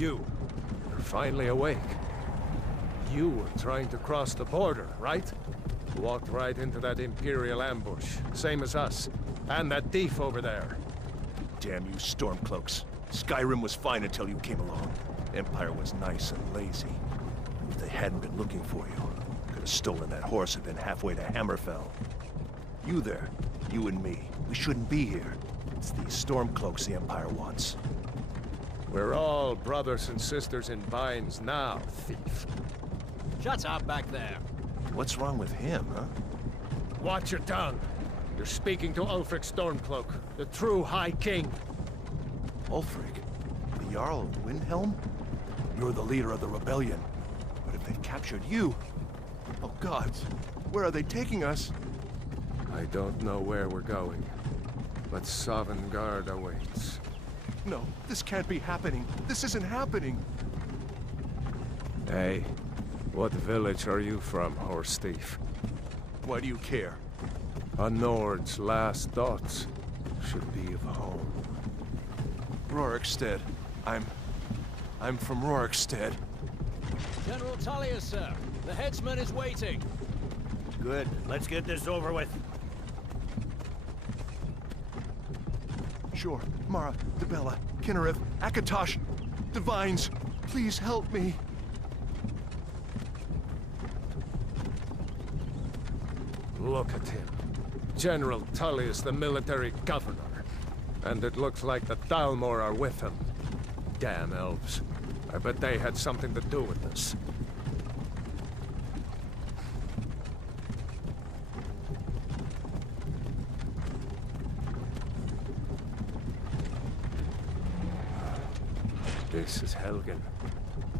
You're finally awake. You were trying to cross the border, right? Walked right into that Imperial ambush, same as us. And that thief over there. Damn you Stormcloaks. Skyrim was fine until you came along. Empire was nice and lazy. If they hadn't been looking for you, could have stolen that horse and been halfway to Hammerfell. You there, you and me, we shouldn't be here. It's these Stormcloaks the Empire wants. We're all brothers and sisters in binds now, thief. Shut up back there. What's wrong with him, huh? Watch your tongue. You're speaking to Ulfric Stormcloak, the true High King. Ulfric? The Jarl of Windhelm? You're the leader of the rebellion. But if they've captured you... Oh gods, where are they taking us? I don't know where we're going, but Sovngarde awaits. No, this can't be happening. This isn't happening. Hey, what village are you from, horse thief? Why do you care? A Nord's last thoughts should be of home. Rorikstead. I'm from Rorikstead. General Tullius, sir. The headsman is waiting. Good. Let's get this over with. Sure. Mara, Dibella, Kinnereth, Akatosh, Divines, please help me. Look at him. General Tullius, the military governor. And it looks like the Thalmor are with him. Damn elves. I bet they had something to do with this. This is Helgen.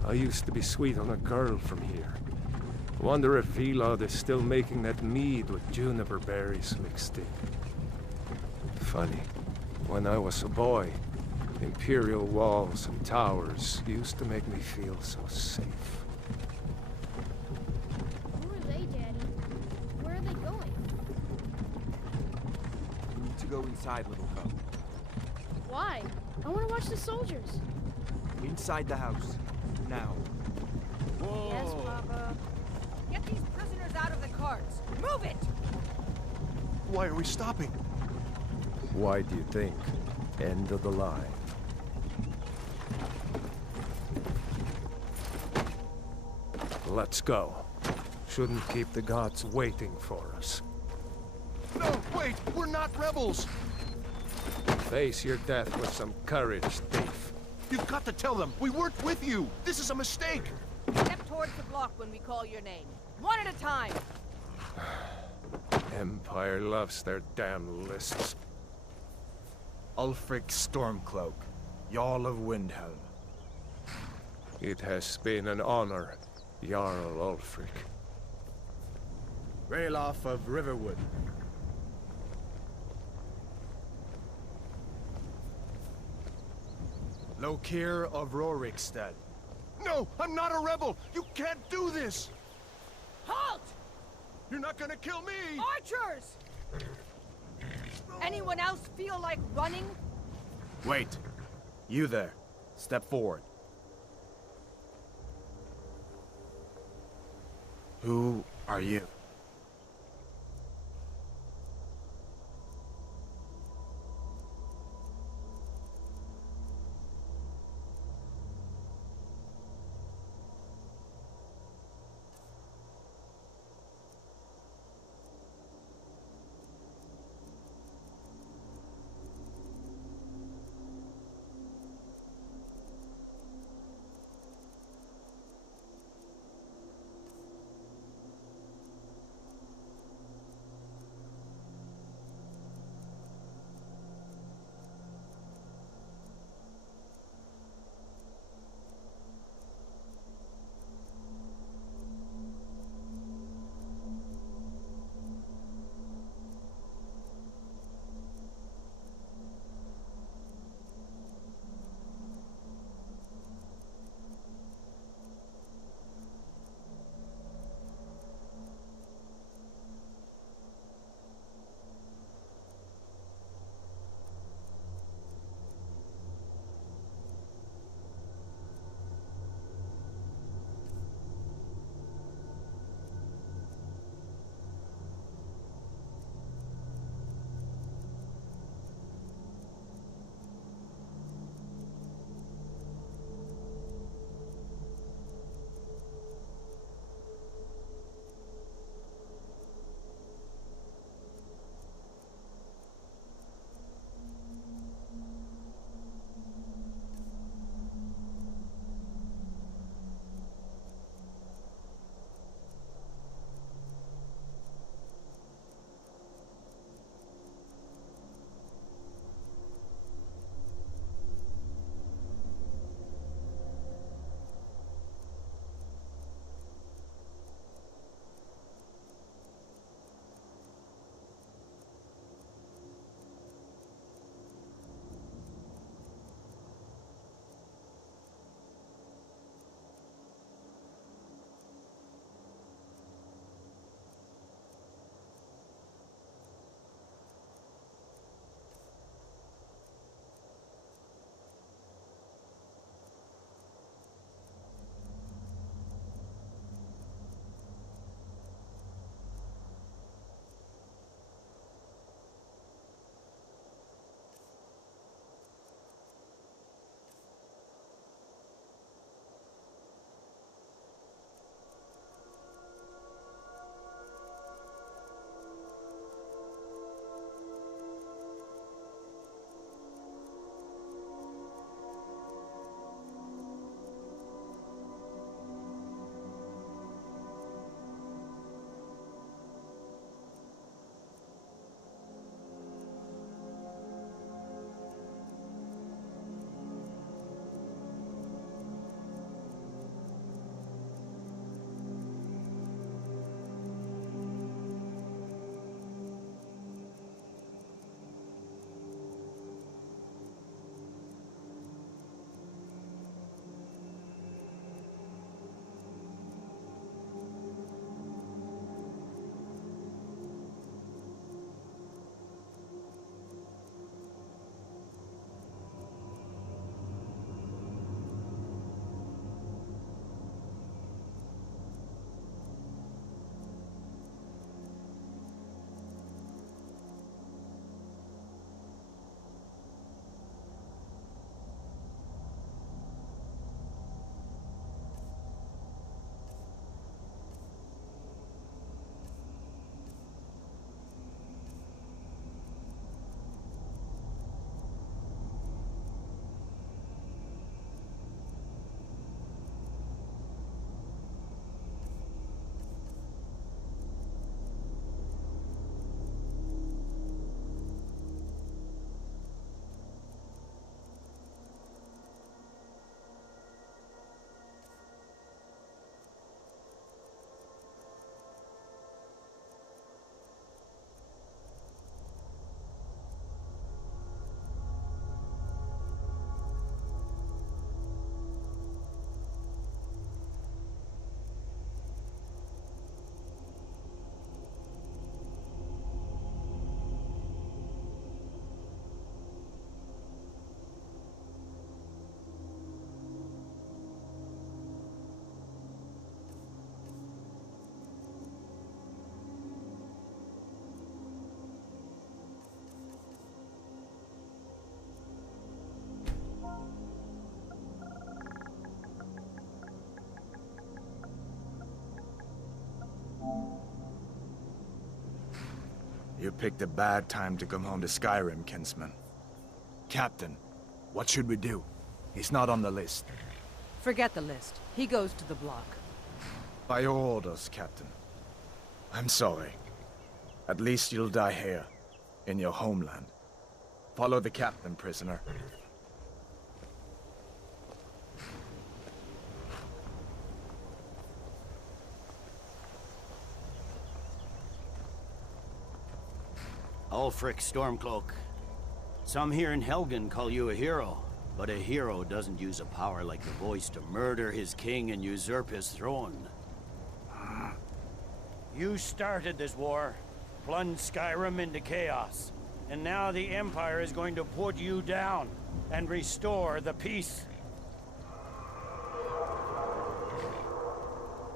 I used to be sweet on a girl from here. Wonder if Vilod is still making that mead with juniper berries mixed in. Funny, when I was a boy, Imperial walls and towers used to make me feel so safe. Who are they, Daddy? Where are they going? We need to go inside, little cub. Why? I want to watch the soldiers. Inside the house. Now. Whoa. Yes, Papa. Get these prisoners out of the carts. Move it! Why are we stopping? Why do you think? End of the line. Let's go. Shouldn't keep the gods waiting for us. No, wait! We're not rebels! Face your death with some courage, thief. You've got to tell them! We weren't with you! This is a mistake! Step towards the block when we call your name. One at a time. Empire loves their damn lists. Ulfric Stormcloak, Jarl of Windhelm. It has been an honor, Jarl Ulfric. Ralof of Riverwood. Lokir of Rorikstead. No! I'm not a rebel! You can't do this! Halt! You're not gonna kill me! Archers! Anyone else feel like running? Wait. You there. Step forward. Who are you? You picked a bad time to come home to Skyrim, kinsman. Captain, what should we do? He's not on the list. Forget the list. He goes to the block. By your orders, Captain. I'm sorry. At least you'll die here, in your homeland. Follow the captain, prisoner. Ulfric Stormcloak. Some here in Helgen call you a hero, but a hero doesn't use a power like the voice to murder his king and usurp his throne. You started this war, plunged Skyrim into chaos, and now the Empire is going to put you down and restore the peace.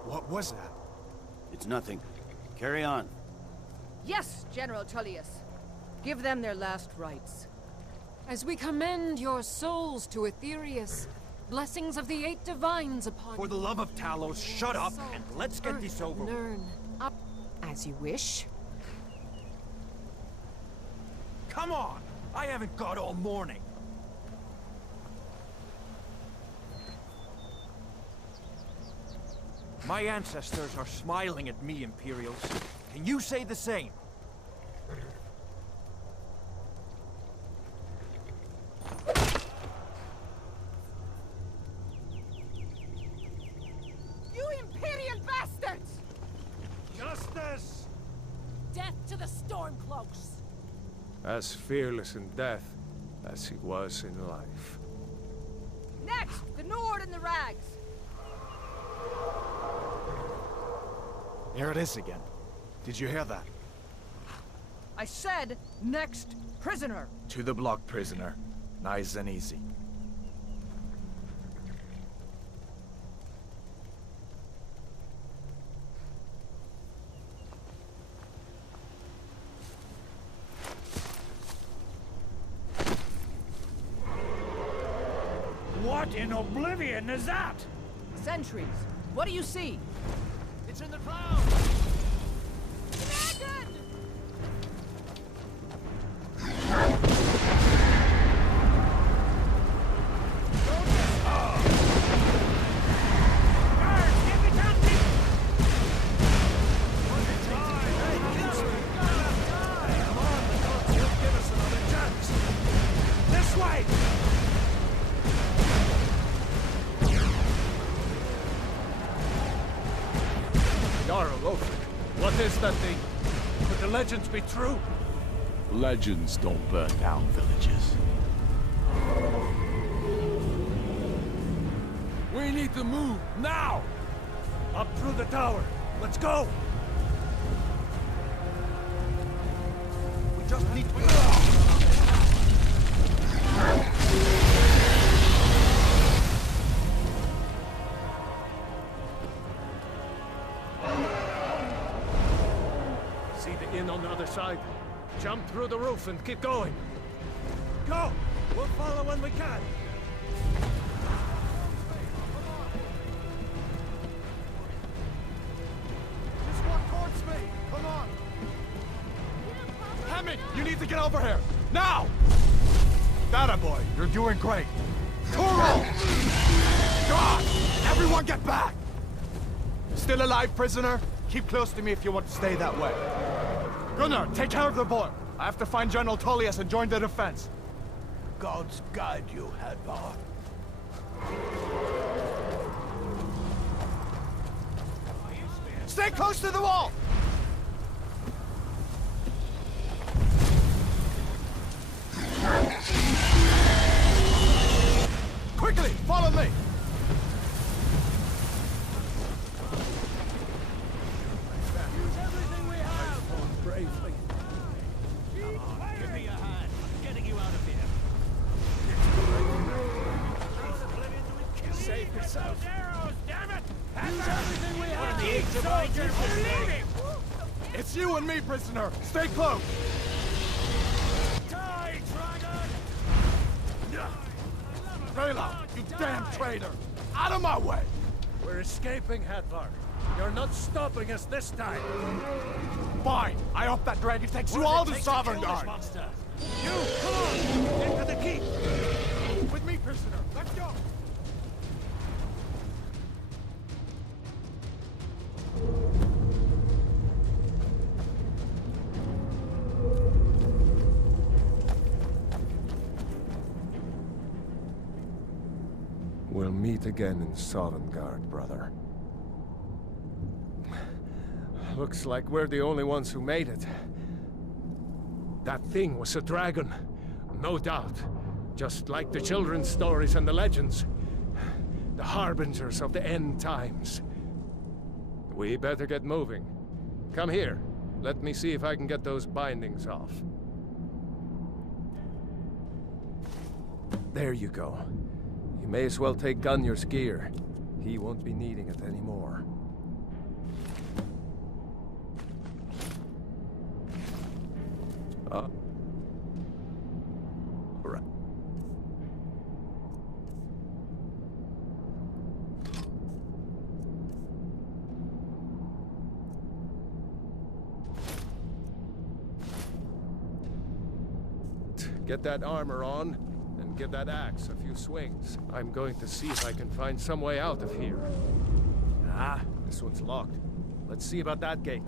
What was that? It's nothing. Carry on. Yes, General Tullius. Give them their last rites. As we commend your souls to Aetherius, blessings of the 8 divines upon For the you. love of Talos, shut up and let's get this over with. Nern, up as you wish. Come on! I haven't got all morning. My ancestors are smiling at me, Imperials. Can you say the same? You Imperial bastards! Justice! Death to the Stormcloaks! As fearless in death as he was in life. Next, the Nord and the Rags. There it is again. Did you hear that? I said, next prisoner. To the block, prisoner. Nice and easy. What in oblivion is that? Sentries. What do you see? It's in the clouds! Dragon! This way! Jarl Ulfric, what is that thing? Could the legends be true? Legends don't burn down villages. We need to move, now! Up through the tower. Let's go! We just need to... See the inn on the other side? Jump through the roof and keep going. Go! We'll follow when we can. Just walk towards me! Come on! Hemming! You need to get over here! Now! That boy, you're doing great! Toro! God! Everyone get back! Still alive, prisoner? Keep close to me if you want to stay that way. Gunnar, take care of the boy. I have to find General Tullius and join the defense. Gods guide you, Hadvar. Stay close to the wall! Quickly, follow me! Use everything we have! Bravely. Give me a hand. Getting you out of here. Save yourself. Arrows, damn it! Use everything we have! Soldiers, We're leaving! It's you and me, prisoner! Stay close! Die, dragon! Rayla, you damn traitor! Out of my way! We're escaping, Hadvar. You're not stopping us this time. Fine! I hope that dragon takes you all to Sovngarde! You, come on! Get to the keep! With me, prisoner! Let's go! We'll meet again in Sovngarde, brother. Looks like we're the only ones who made it. That thing was a dragon, no doubt. Just like the children's stories and the legends. The harbingers of the end times. We better get moving. Come here. Let me see if I can get those bindings off. There you go. You may as well take Gunnar's gear. He won't be needing it anymore. All right. Get that armor on, and give that axe a few swings. I'm going to see if I can find some way out of here. Ah, this one's locked. Let's see about that gate.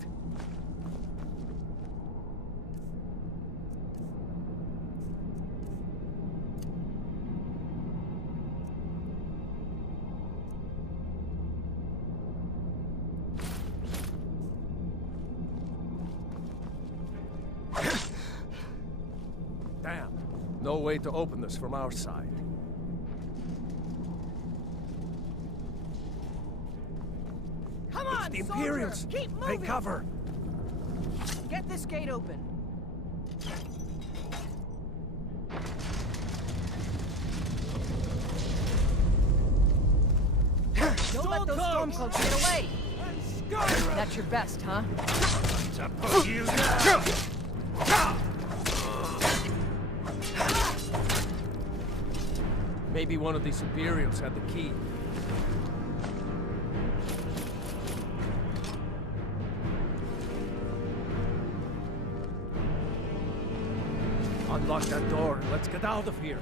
Damn. No way to open this from our side. Come on, The Imperials! soldier! Keep moving! Take cover! Get this gate open. Don't let those stormcloaks get away! That's your best, huh? To put you down! Maybe one of these Imperials had the key. Unlock that door and let's get out of here.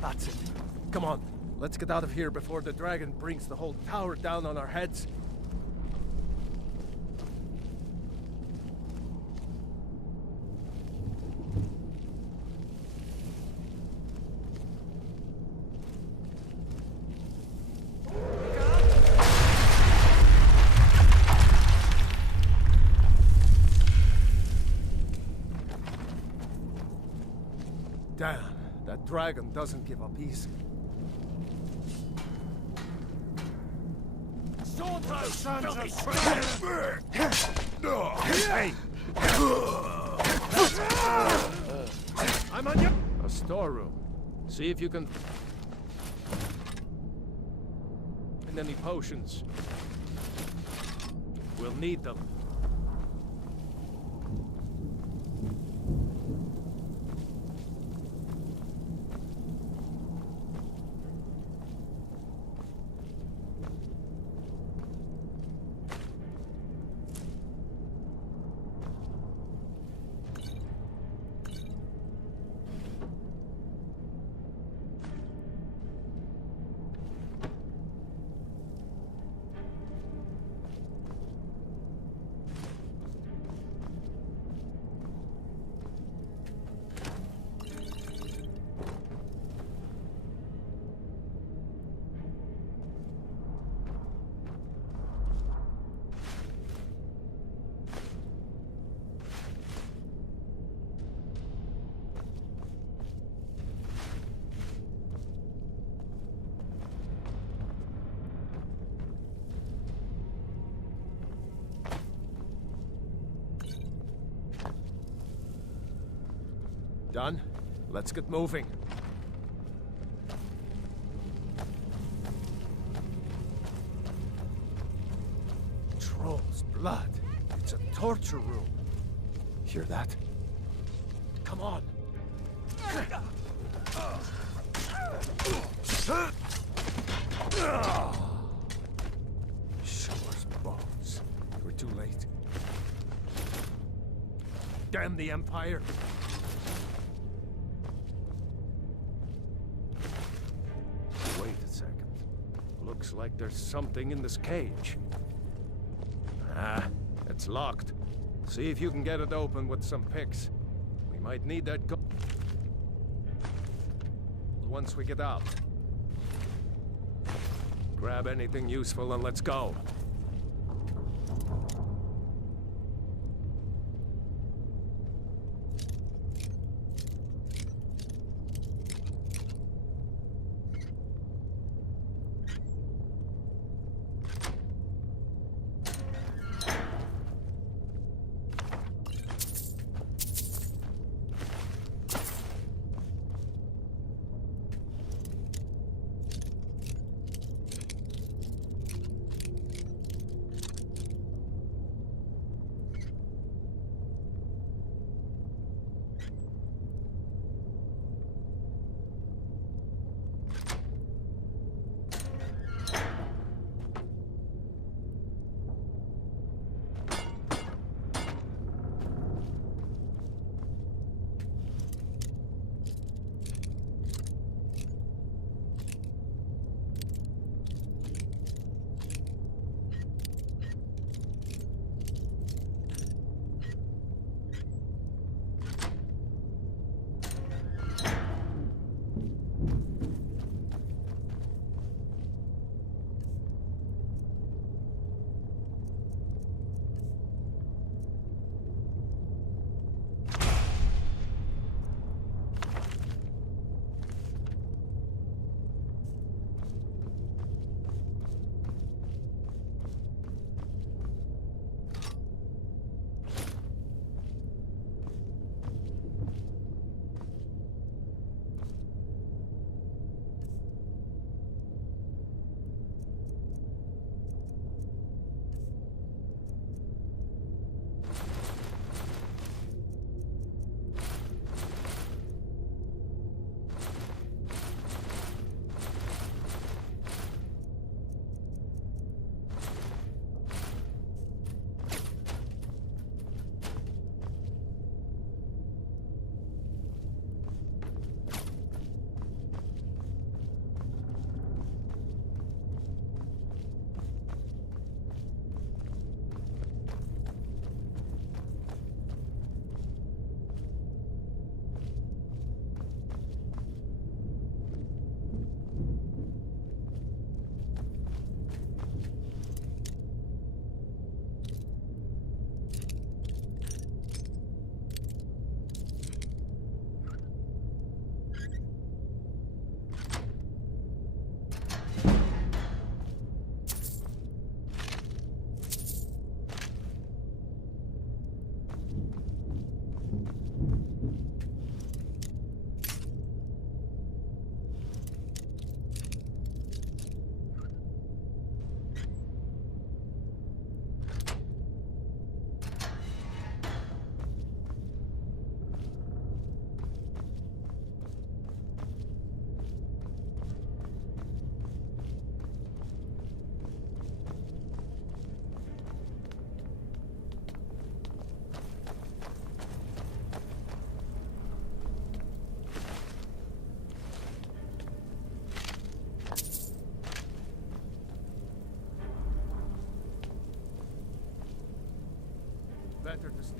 That's it. Come on, let's get out of here before the dragon brings the whole tower down on our heads. Damn, that dragon doesn't give up easy. Sword throw! Hey! I'm on you! A storeroom. See if you can... find any potions. We'll need them. Done? Let's get moving. Troll's blood. It's a torture room. Hear that? Come on. Shore's bones. We're too late. Damn the Empire. Wait a second. Looks like there's something in this cage. Ah, it's locked. See if you can get it open with some picks. We might need that once we get out. Grab anything useful and let's go.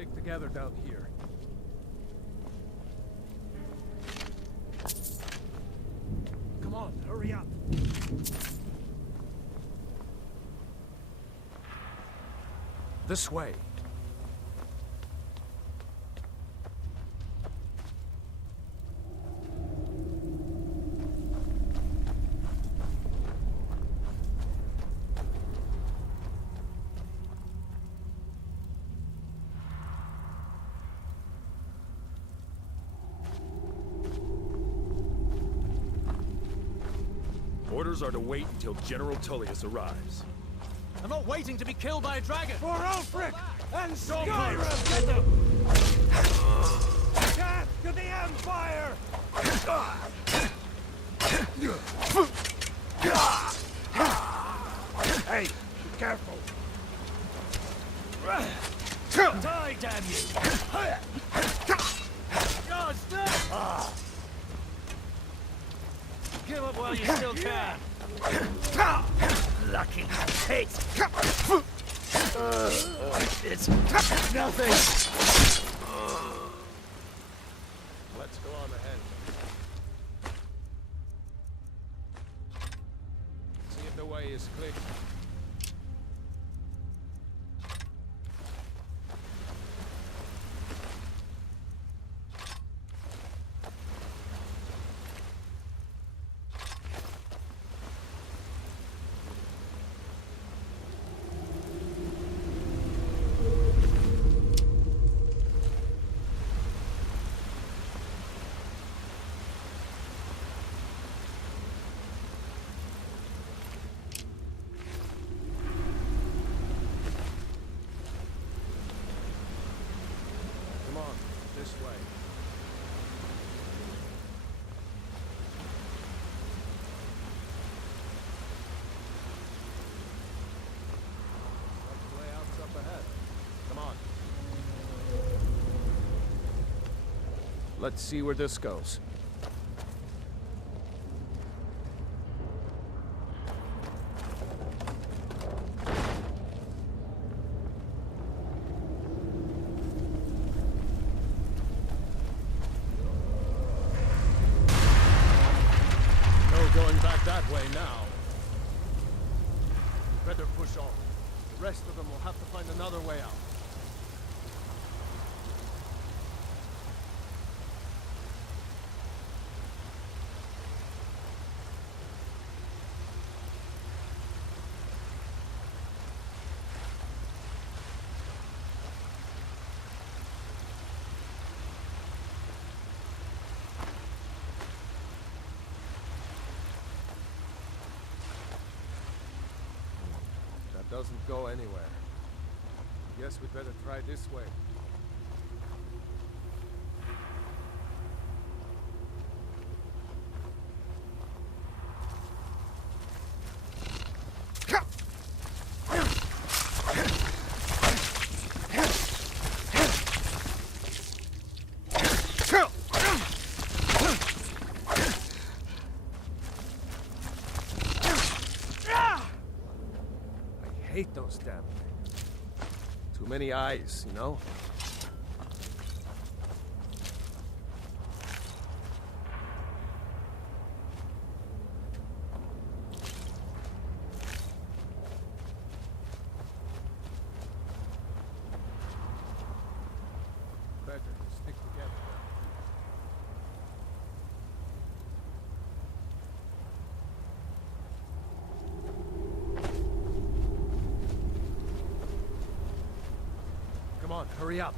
stick together down here. Come on, hurry up. This way. Orders are to wait until General Tullius arrives. I'm not waiting to be killed by a dragon! For Ulfric and SKYRIM, get them! Death to the Empire! Hey, be careful! Die, damn you! God, stop! Give up while you still can! Lucky hate! It's nothing! Let's go on ahead. See if the way is clear. This way. Some layouts up ahead. Come on. Let's see where this goes. Going back that way now. Better push on. The rest of them will have to find another way out. Doesn't go anywhere. Guess we'd better try this way. I hate those damn things. Too many eyes, you know? Better to stick together. Come on, hurry up.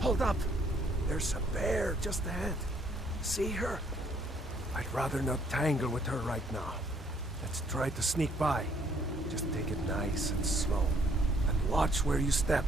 Hold up! There's a bear just ahead. See her? I'd rather not tangle with her right now. Let's try to sneak by. Just take it nice and slow. And watch where you step.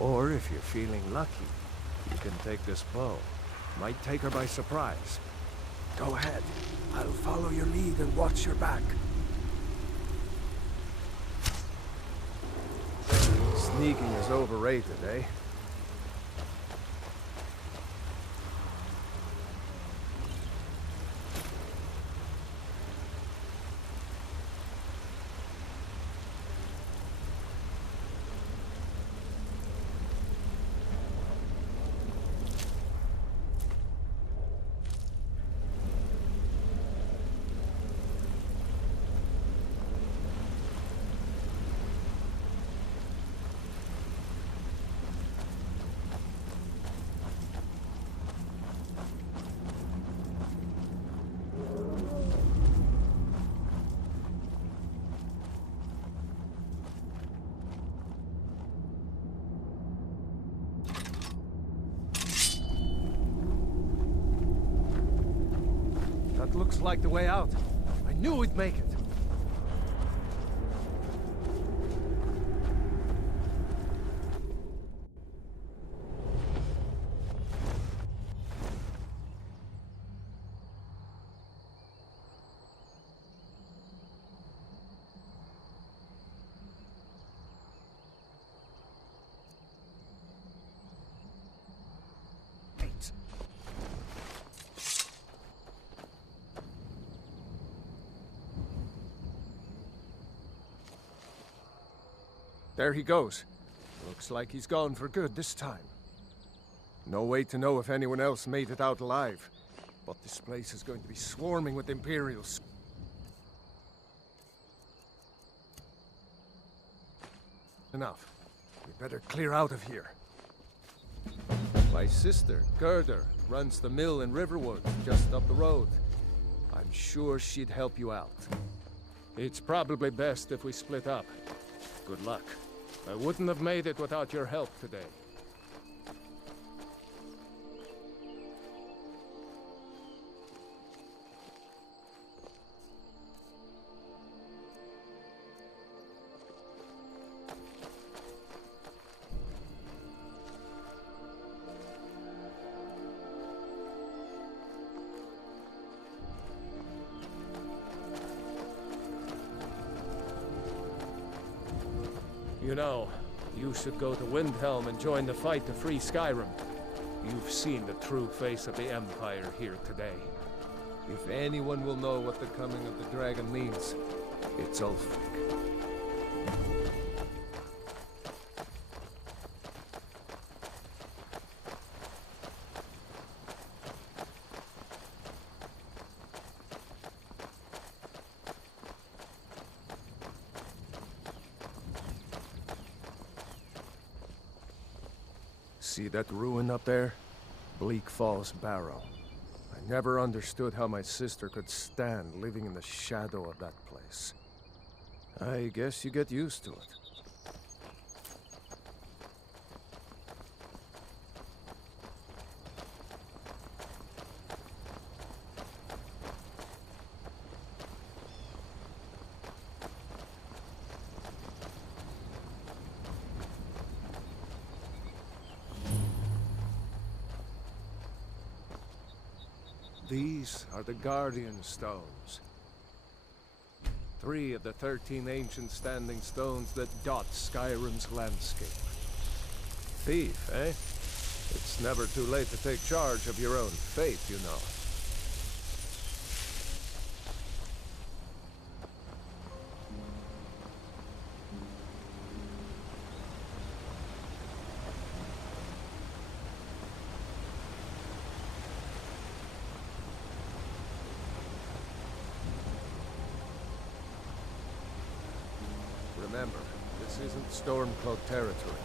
Or if you're feeling lucky, you can take this bow. Might take her by surprise. Go ahead. I'll follow your lead and watch your back. Sneaking is overrated, eh? That looks like the way out. I knew we'd make it. There he goes. Looks like he's gone for good this time. No way to know if anyone else made it out alive. But this place is going to be swarming with Imperials. Enough. We better clear out of here. My sister, Gerda, runs the mill in Riverwood, just up the road. I'm sure she'd help you out. It's probably best if we split up. Good luck. I wouldn't have made it without your help today. You know, you should go to Windhelm and join the fight to free Skyrim. You've seen the true face of the Empire here today. If anyone will know what the coming of the dragon means, it's Ulfric. See that ruin up there? Bleak Falls Barrow. I never understood how my sister could stand living in the shadow of that place. I guess you get used to it. These are the Guardian Stones. 3 of the 13 ancient standing stones that dot Skyrim's landscape. Thief, eh? It's never too late to take charge of your own fate, you know. Remember, this isn't Stormcloak territory.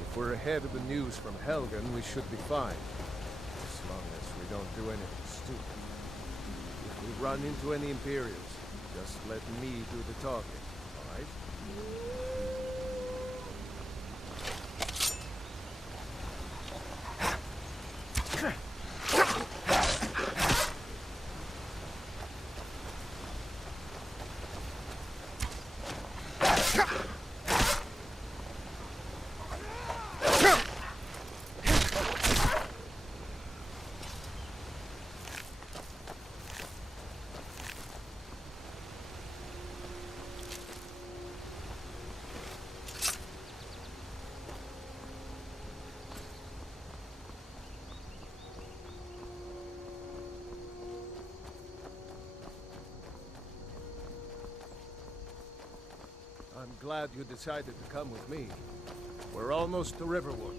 If we're ahead of the news from Helgen, we should be fine. As long as we don't do anything stupid. If we run into any Imperials, just let me do the talking, alright? I'm glad you decided to come with me. We're almost to Riverwood.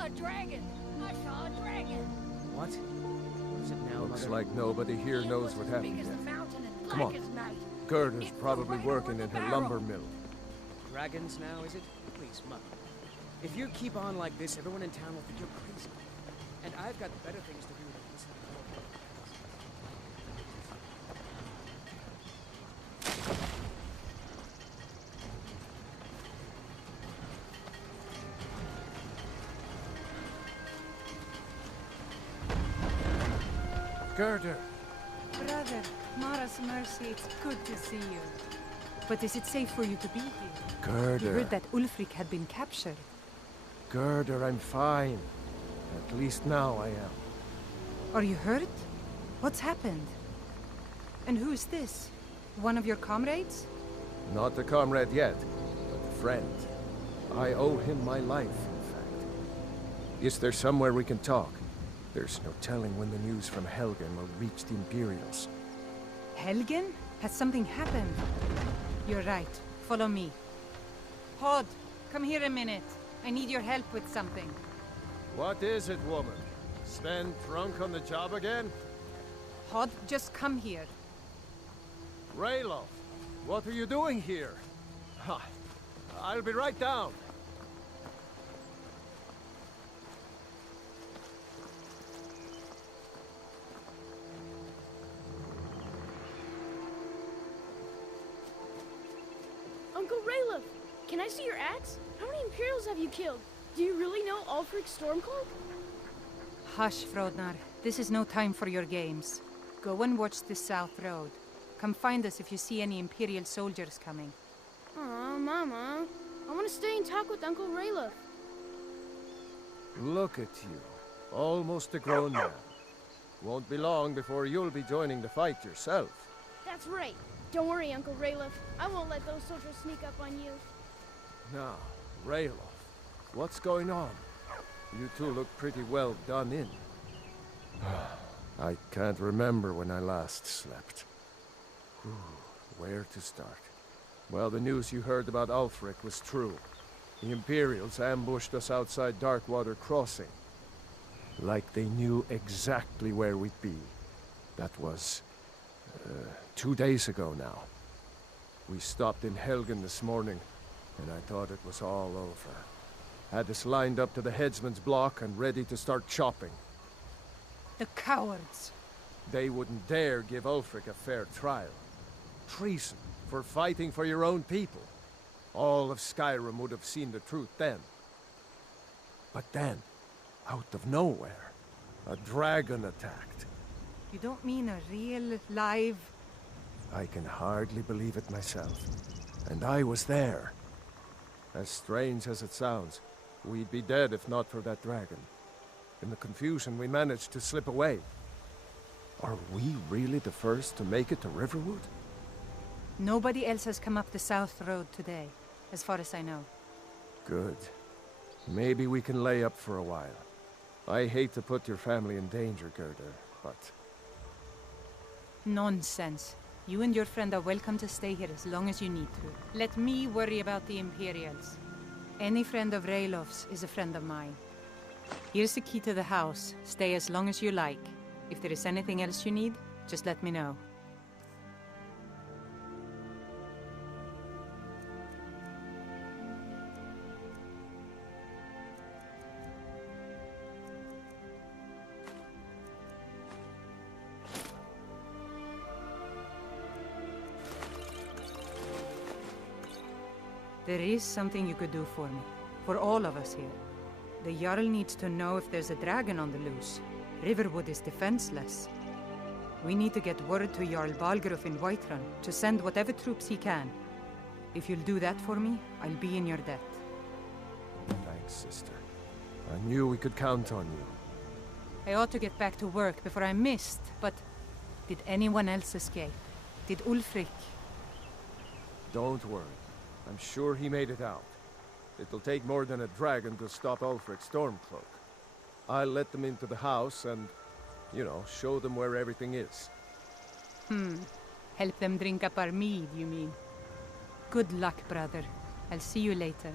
A dragon! I saw a dragon! What? What is it now, Looks Mother? like nobody here It knows was what as big happened as yet. the mountain and Come black on. as night. Gerda's It flew probably right working over in the her barrel. lumber mill. Dragons now, is it? Please, Mother. If you keep on like this, everyone in town will think you're crazy. And I've got better things to do than listen to all that. Gerda! Brother, Mara's mercy, it's good to see you. But is it safe for you to be here? We Gerda! heard that Ulfric had been captured. Gerda, I'm fine. At least now I am. Are you hurt? What's happened? And who is this? One of your comrades? Not a comrade yet, but a friend. I owe him my life, in fact. Is there somewhere we can talk? There's no telling when the news from Helgen will reach the Imperials. Helgen? Has something happened? You're right. Follow me. Hod, come here a minute. I need your help with something. What is it, woman? Sven drunk on the job again? Hod, just come here. Rayloff, what are you doing here? Ha! I'll be right down. Uncle Rayleigh, can I see your axe? How many Imperials have you killed? Do you really know Ulfric Stormcloak? Hush, Frodnar. This is no time for your games. Go and watch the South Road. Come find us if you see any Imperial soldiers coming. Aw, Mama. I want to stay and talk with Uncle Rayleigh. Look at you. Almost a grown man. Won't be long before you'll be joining the fight yourself. That's right. Don't worry, Uncle Rayleigh. I won't let those soldiers sneak up on you. Now, Rayloff, what's going on? You two look pretty well done in. I can't remember when I last slept. Where to start? Well, the news you heard about Ulfric was true. The Imperials ambushed us outside Darkwater Crossing. Like they knew exactly where we'd be. That was 2 days ago now. We stopped in Helgen this morning, and I thought it was all over. Had us lined up to the headsman's block and ready to start chopping. The cowards! They wouldn't dare give Ulfric a fair trial. Treason for fighting for your own people. All of Skyrim would have seen the truth then. But then, out of nowhere, a dragon attacked. You don't mean a real, live... I can hardly believe it myself. And I was there. As strange as it sounds, we'd be dead if not for that dragon. In the confusion, we managed to slip away. Are we really the first to make it to Riverwood? Nobody else has come up the South Road today, as far as I know. Good. Maybe we can lay up for a while. I hate to put your family in danger, Gerda, but... Nonsense. You and your friend are welcome to stay here as long as you need to. Let me worry about the Imperials. Any friend of Rayloff's is a friend of mine. Here's the key to the house. Stay as long as you like. If there is anything else you need, just let me know. There is something you could do for me. For all of us here. The Jarl needs to know if there's a dragon on the loose. Riverwood is defenseless. We need to get word to Jarl Balgruuf in Whiterun to send whatever troops he can. If you'll do that for me, I'll be in your debt. Thanks, sister. I knew we could count on you. I ought to get back to work before I missed, but did anyone else escape? Did Ulfric? Don't worry. I'm sure he made it out. It'll take more than a dragon to stop Ulfric's Stormcloak. I'll let them into the house and, you know, show them where everything is. Help them drink up our mead, you mean? Good luck, brother. I'll see you later.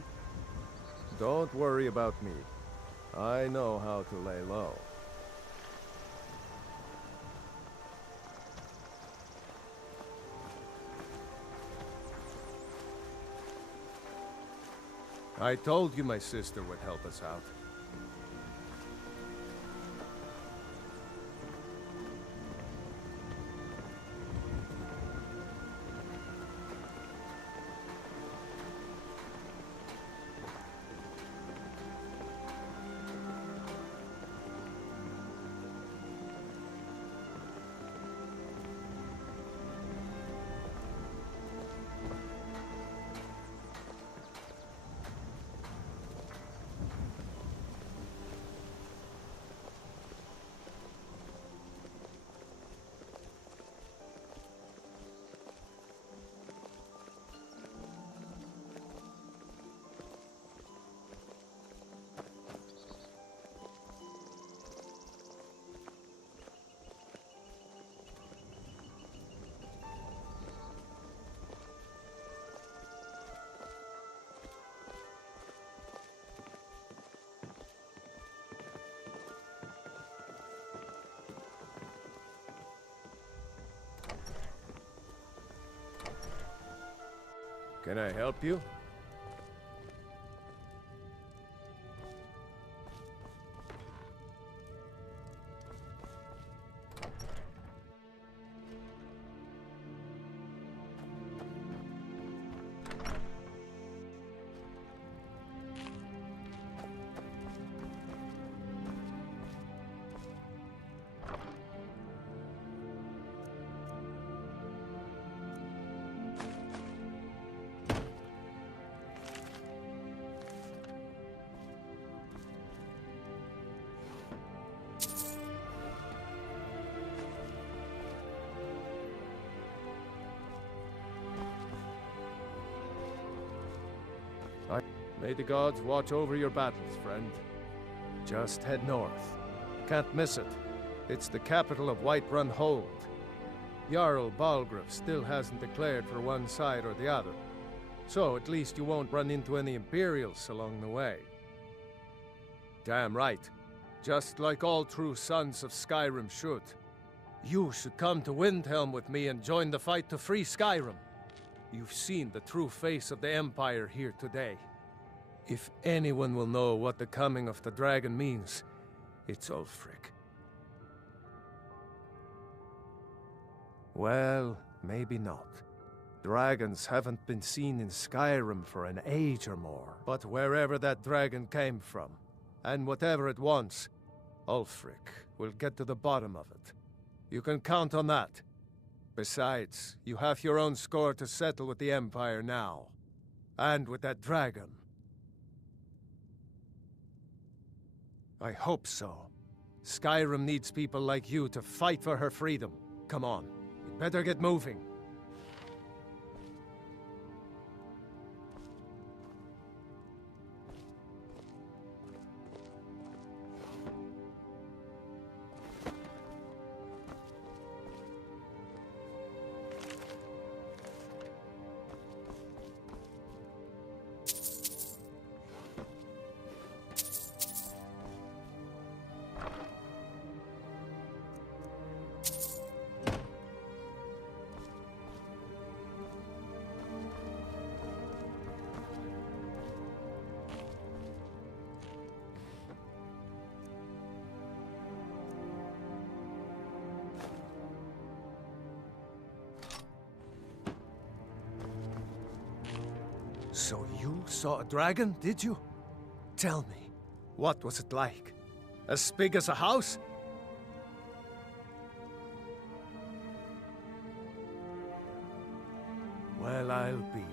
Don't worry about me. I know how to lay low. I told you my sister would help us out. Can I help you? May the gods watch over your battles, friend. Just head north. Can't miss it. It's the capital of Whiterun Hold. Jarl Balgruuf still hasn't declared for one side or the other. So at least you won't run into any Imperials along the way. Damn right. Just like all true sons of Skyrim should. You should come to Windhelm with me and join the fight to free Skyrim. You've seen the true face of the Empire here today. If anyone will know what the coming of the dragon means, it's Ulfric. Well, maybe not. Dragons haven't been seen in Skyrim for an age or more. But wherever that dragon came from, and whatever it wants, Ulfric will get to the bottom of it. You can count on that. Besides, you have your own score to settle with the Empire now. And with that dragon. I hope so. Skyrim needs people like you to fight for her freedom. Come on, you'd better get moving. So you saw a dragon, did you? Tell me, what was it like? As big as a house? Well, I'll be.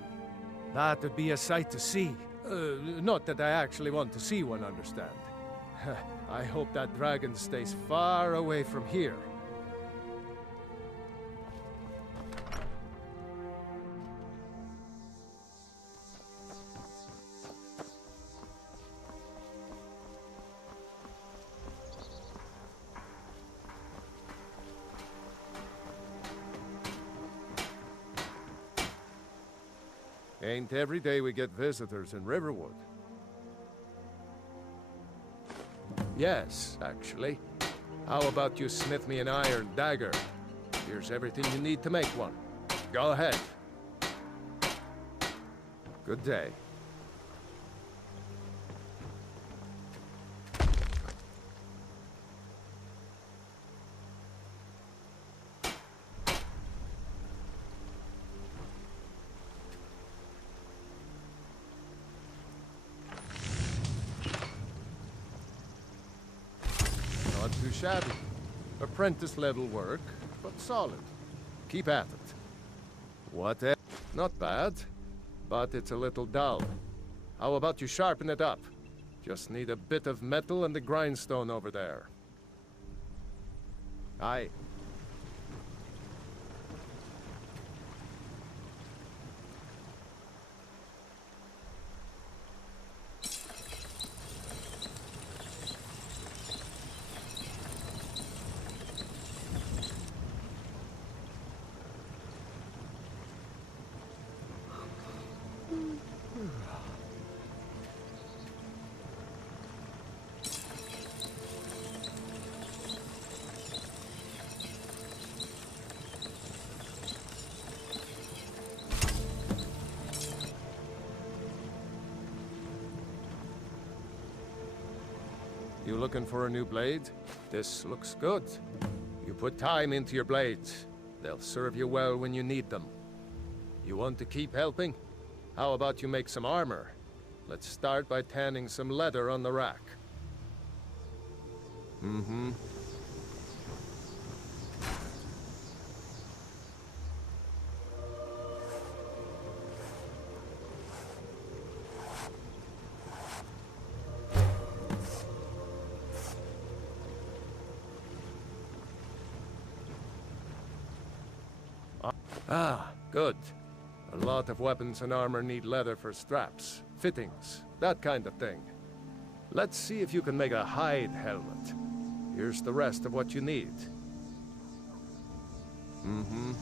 That'd be a sight to see. Not that I actually want to see one, understand. I hope that dragon stays far away from here. Ain't every day we get visitors in Riverwood. Yes, actually. How about you smith me an iron dagger? Here's everything you need to make one. Go ahead. Good day. Not too shabby. Apprentice-level work, but solid. Keep at it. What else? Not bad, but it's a little dull. How about you sharpen it up? Just need a bit of metal and the grindstone over there. Aye. You looking for a new blade? This looks good. You put time into your blades. They'll serve you well when you need them. You want to keep helping? How about you make some armor? Let's start by tanning some leather on the rack. Mm-hmm. Ah, good. A lot of weapons and armor need leather for straps, fittings, that kind of thing. Let's see if you can make a hide helmet. Here's the rest of what you need. Mm-hmm.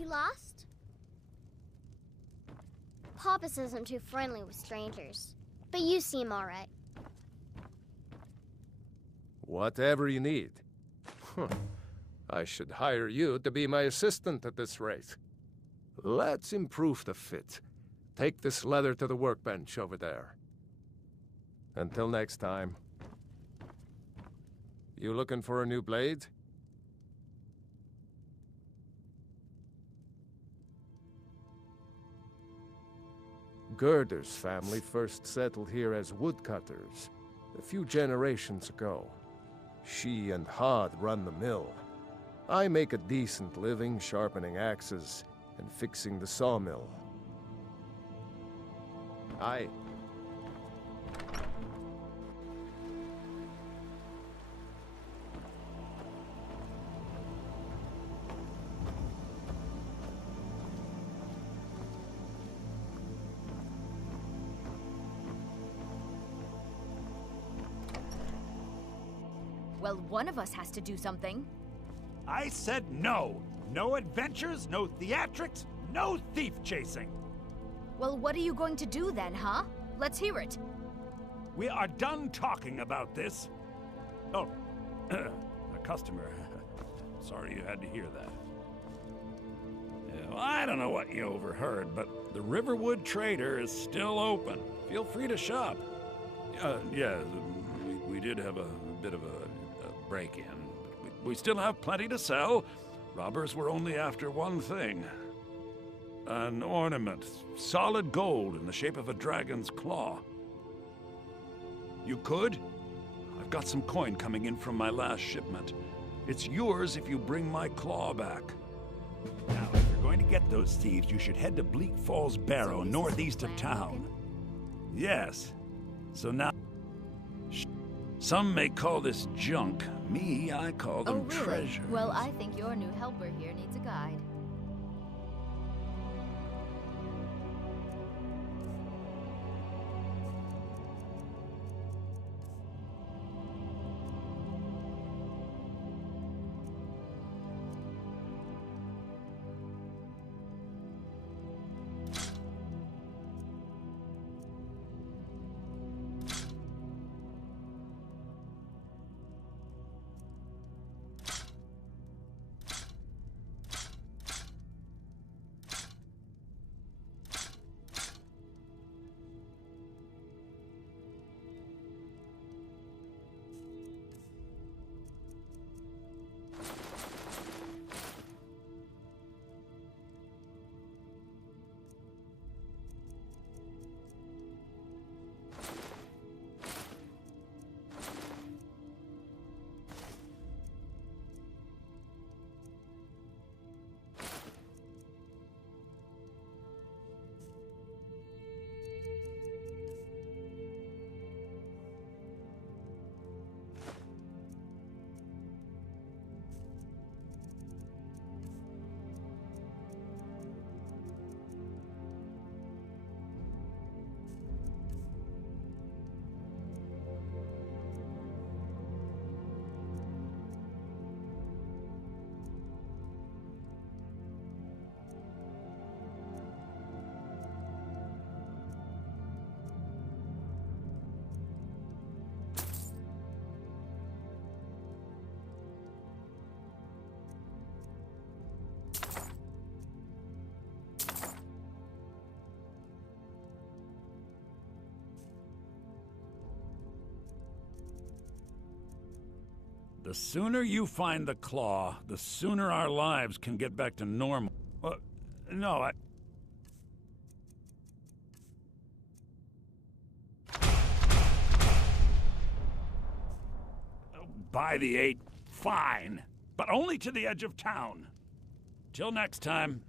You lost? Papa says I'm too friendly with strangers, but you seem all right. Whatever you need. I should hire you to be my assistant at this rate. Let's improve the fit. Take this leather to the workbench over there. Until next time. You looking for a new blade? Gerder's family first settled here as woodcutters a few generations ago. She and Hod run the mill. I make a decent living sharpening axes and fixing the sawmill. Well, one of us has to do something. I said no. No adventures, no theatrics, no thief chasing. Well, what are you going to do then, huh? Let's hear it. We are done talking about this. Oh, a customer. Sorry you had to hear that. Yeah, well, I don't know what you overheard, but the Riverwood Trader is still open. Feel free to shop. Yeah, we did have a bit of a break-in. We still have plenty to sell. Robbers were only after one thing. An ornament, solid gold in the shape of a dragon's claw. You could? I've got some coin coming in from my last shipment. It's yours if you bring my claw back. Now, if you're going to get those thieves, you should head to Bleak Falls Barrow, northeast of town. Yes. So now... Some may call this junk. Me, I call them treasure. Well, I think your new helper here needs a guide. The sooner you find the claw, the sooner our lives can get back to normal. No, By the 8, fine. But only to the edge of town. Till next time.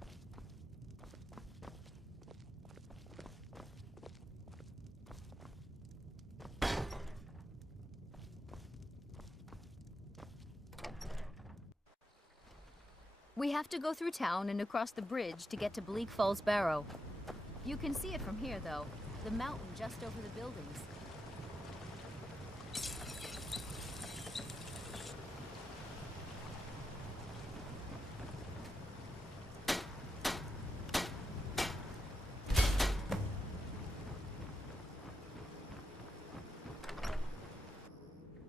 We have to go through town and across the bridge to get to Bleak Falls Barrow. You can see it from here, though. The mountain just over the buildings.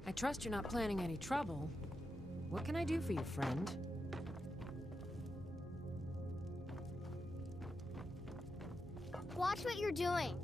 I trust you're not planning any trouble. What can I do for you, friend? Watch what you're doing.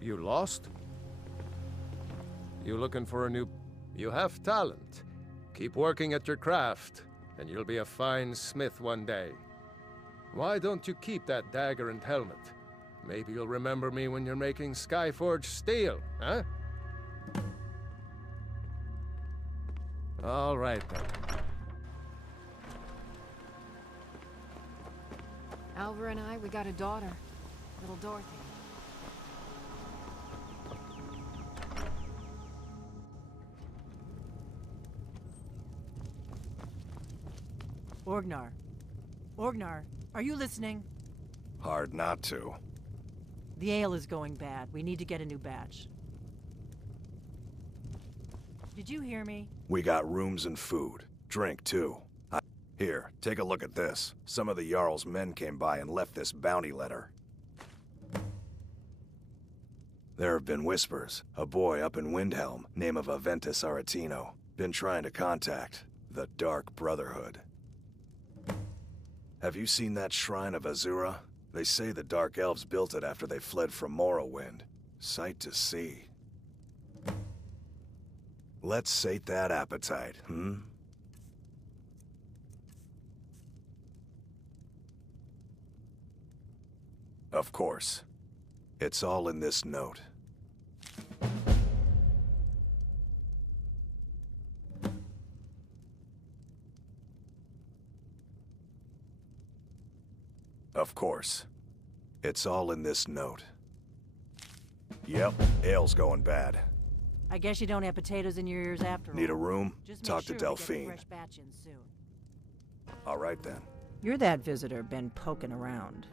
You lost? You looking for a new... You have talent. Keep working at your craft, and you'll be a fine smith one day. Why don't you keep that dagger and helmet? Maybe you'll remember me when you're making Skyforged steel, huh? All right, then. Alvar and I, we got a daughter. Little Dorothy. Orgnar. Orgnar, are you listening? Hard not to. The ale is going bad. We need to get a new batch. Did you hear me? We got rooms and food. Drink, too. Here, take a look at this. Some of the Jarl's men came by and left this bounty letter. There have been whispers. A boy up in Windhelm, name of Aventus Aretino, been trying to contact the Dark Brotherhood. Have you seen that shrine of Azura? They say the Dark Elves built it after they fled from Morrowind. Sight to see. Let's sate that appetite, hmm? Of course. It's all in this note. Of course. It's all in this note. Yep, ale's going bad. I guess you don't have potatoes in your ears after all. Need a room? Just Talk make sure to we get a Delphine. fresh batch in soon. All right then. You're that visitor been poking around.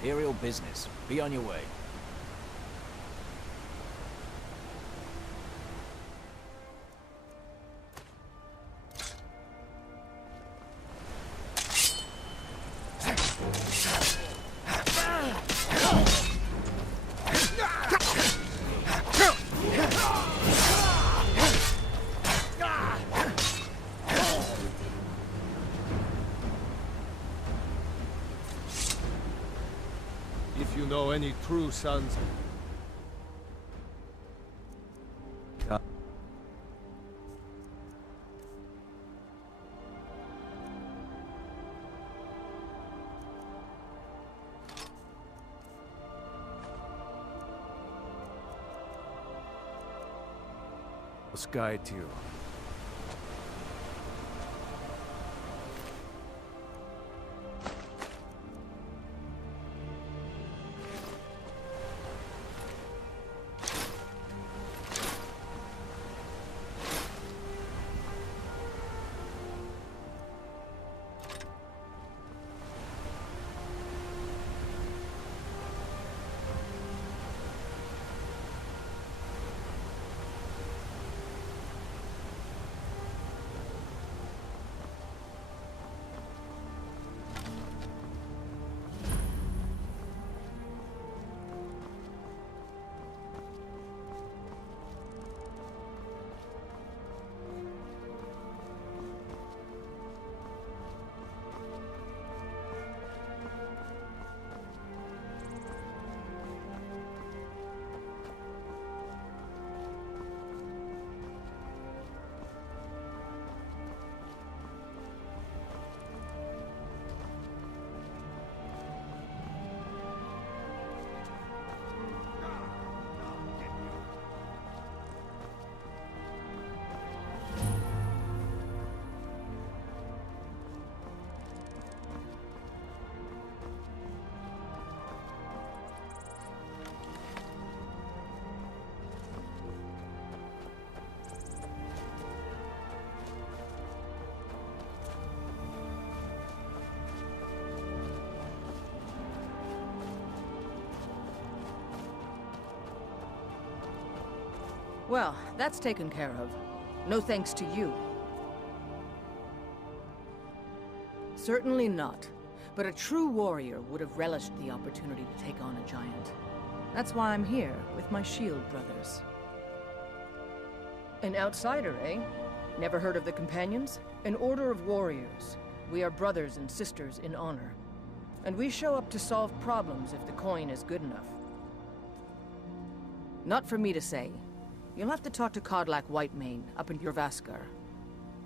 Imperial business. Be on your way. If you know any true sons... Sky to you. Well, that's taken care of. No thanks to you. Certainly not. But a true warrior would have relished the opportunity to take on a giant. That's why I'm here, with my shield brothers. An outsider, eh? Never heard of the Companions? An order of warriors. We are brothers and sisters in honor. And we show up to solve problems if the coin is good enough. Not for me to say. You'll have to talk to Kodlak Whitemane up in Jorvaskar.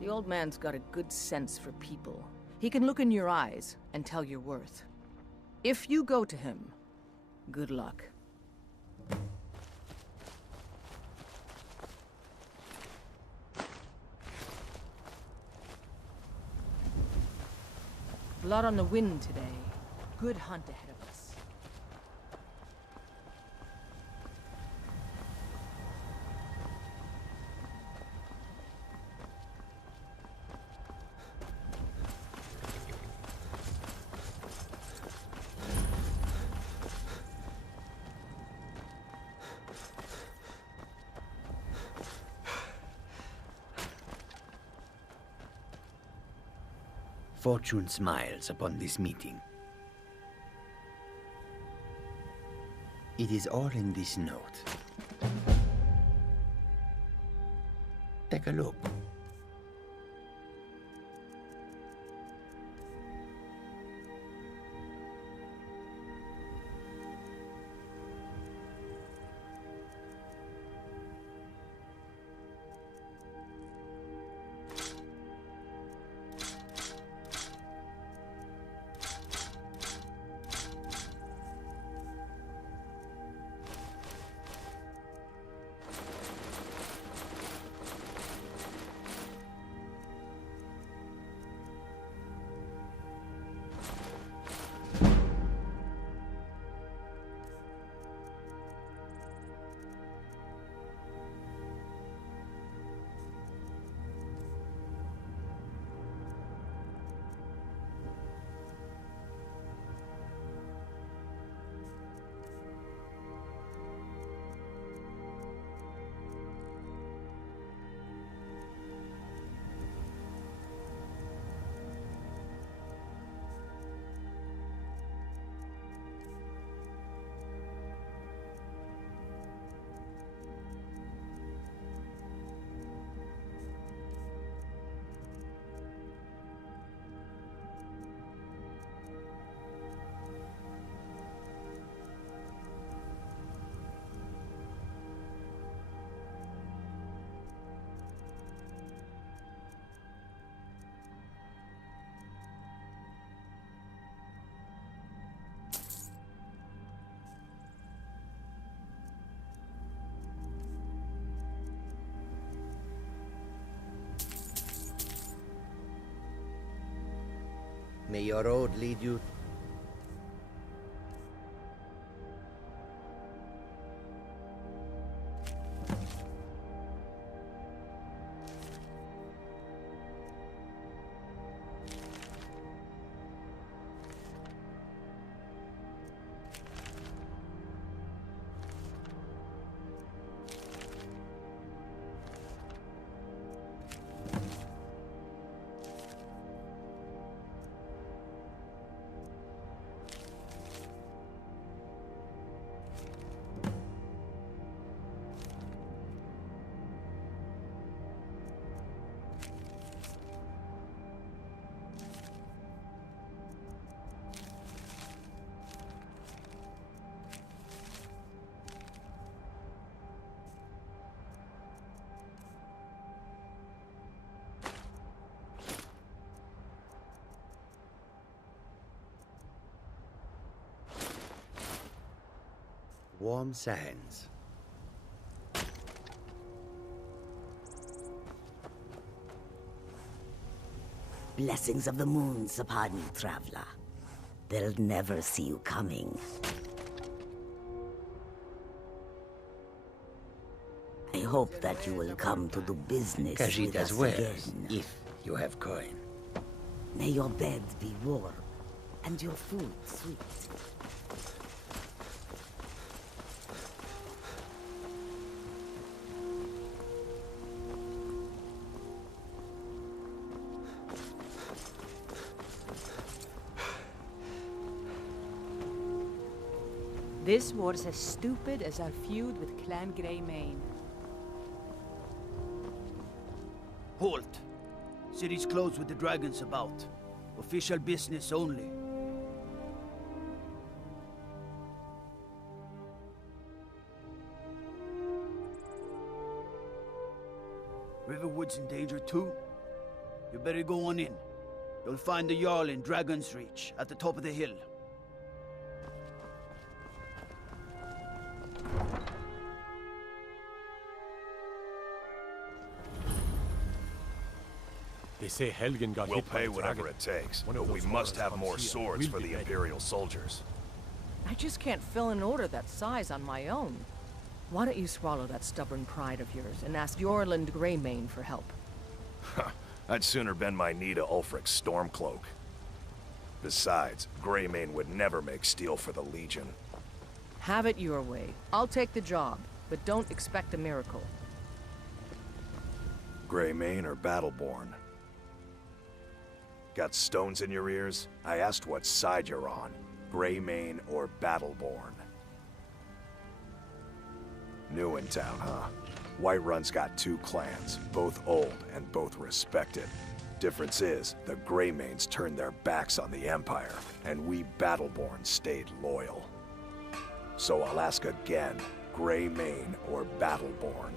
The old man's got a good sense for people. He can look in your eyes and tell your worth. If you go to him, good luck. Blood on the wind today. Good hunt ahead of us. Fortune smiles upon this meeting. It is all in this note. Take a look. May your road lead you. Warm sands. Blessings of the moons upon you, traveler. They'll never see you coming. I hope that you will come to do business with us again. If you have coin. May your bed be warm, and your food sweet. This war's as stupid as our feud with Clan Greymane. Halt! City's closed with the dragons about. Official business only. Riverwood's in danger too? You better go on in. You'll find the Jarl in Dragon's Reach, at the top of the hill. They say Helgen got We'll hit by pay a whatever dragon. it takes, One but of we those must horrors have more comes here. swords We'll for be the ready. Imperial soldiers. I just can't fill an order that size on my own. Why don't you swallow that stubborn pride of yours and ask Yorland Greymane for help? I'd sooner bend my knee to Ulfric's Stormcloak. Besides, Greymane would never make steel for the Legion. Have it your way. I'll take the job, but don't expect a miracle. Greymane or Battleborn? Got stones in your ears? I asked what side you're on. Greymane or Battleborn? New in town, huh? Whiterun's got two clans, both old and both respected. Difference is, the Greymanes turned their backs on the Empire, and we Battleborn stayed loyal. So I'll ask again, Greymane or Battleborn?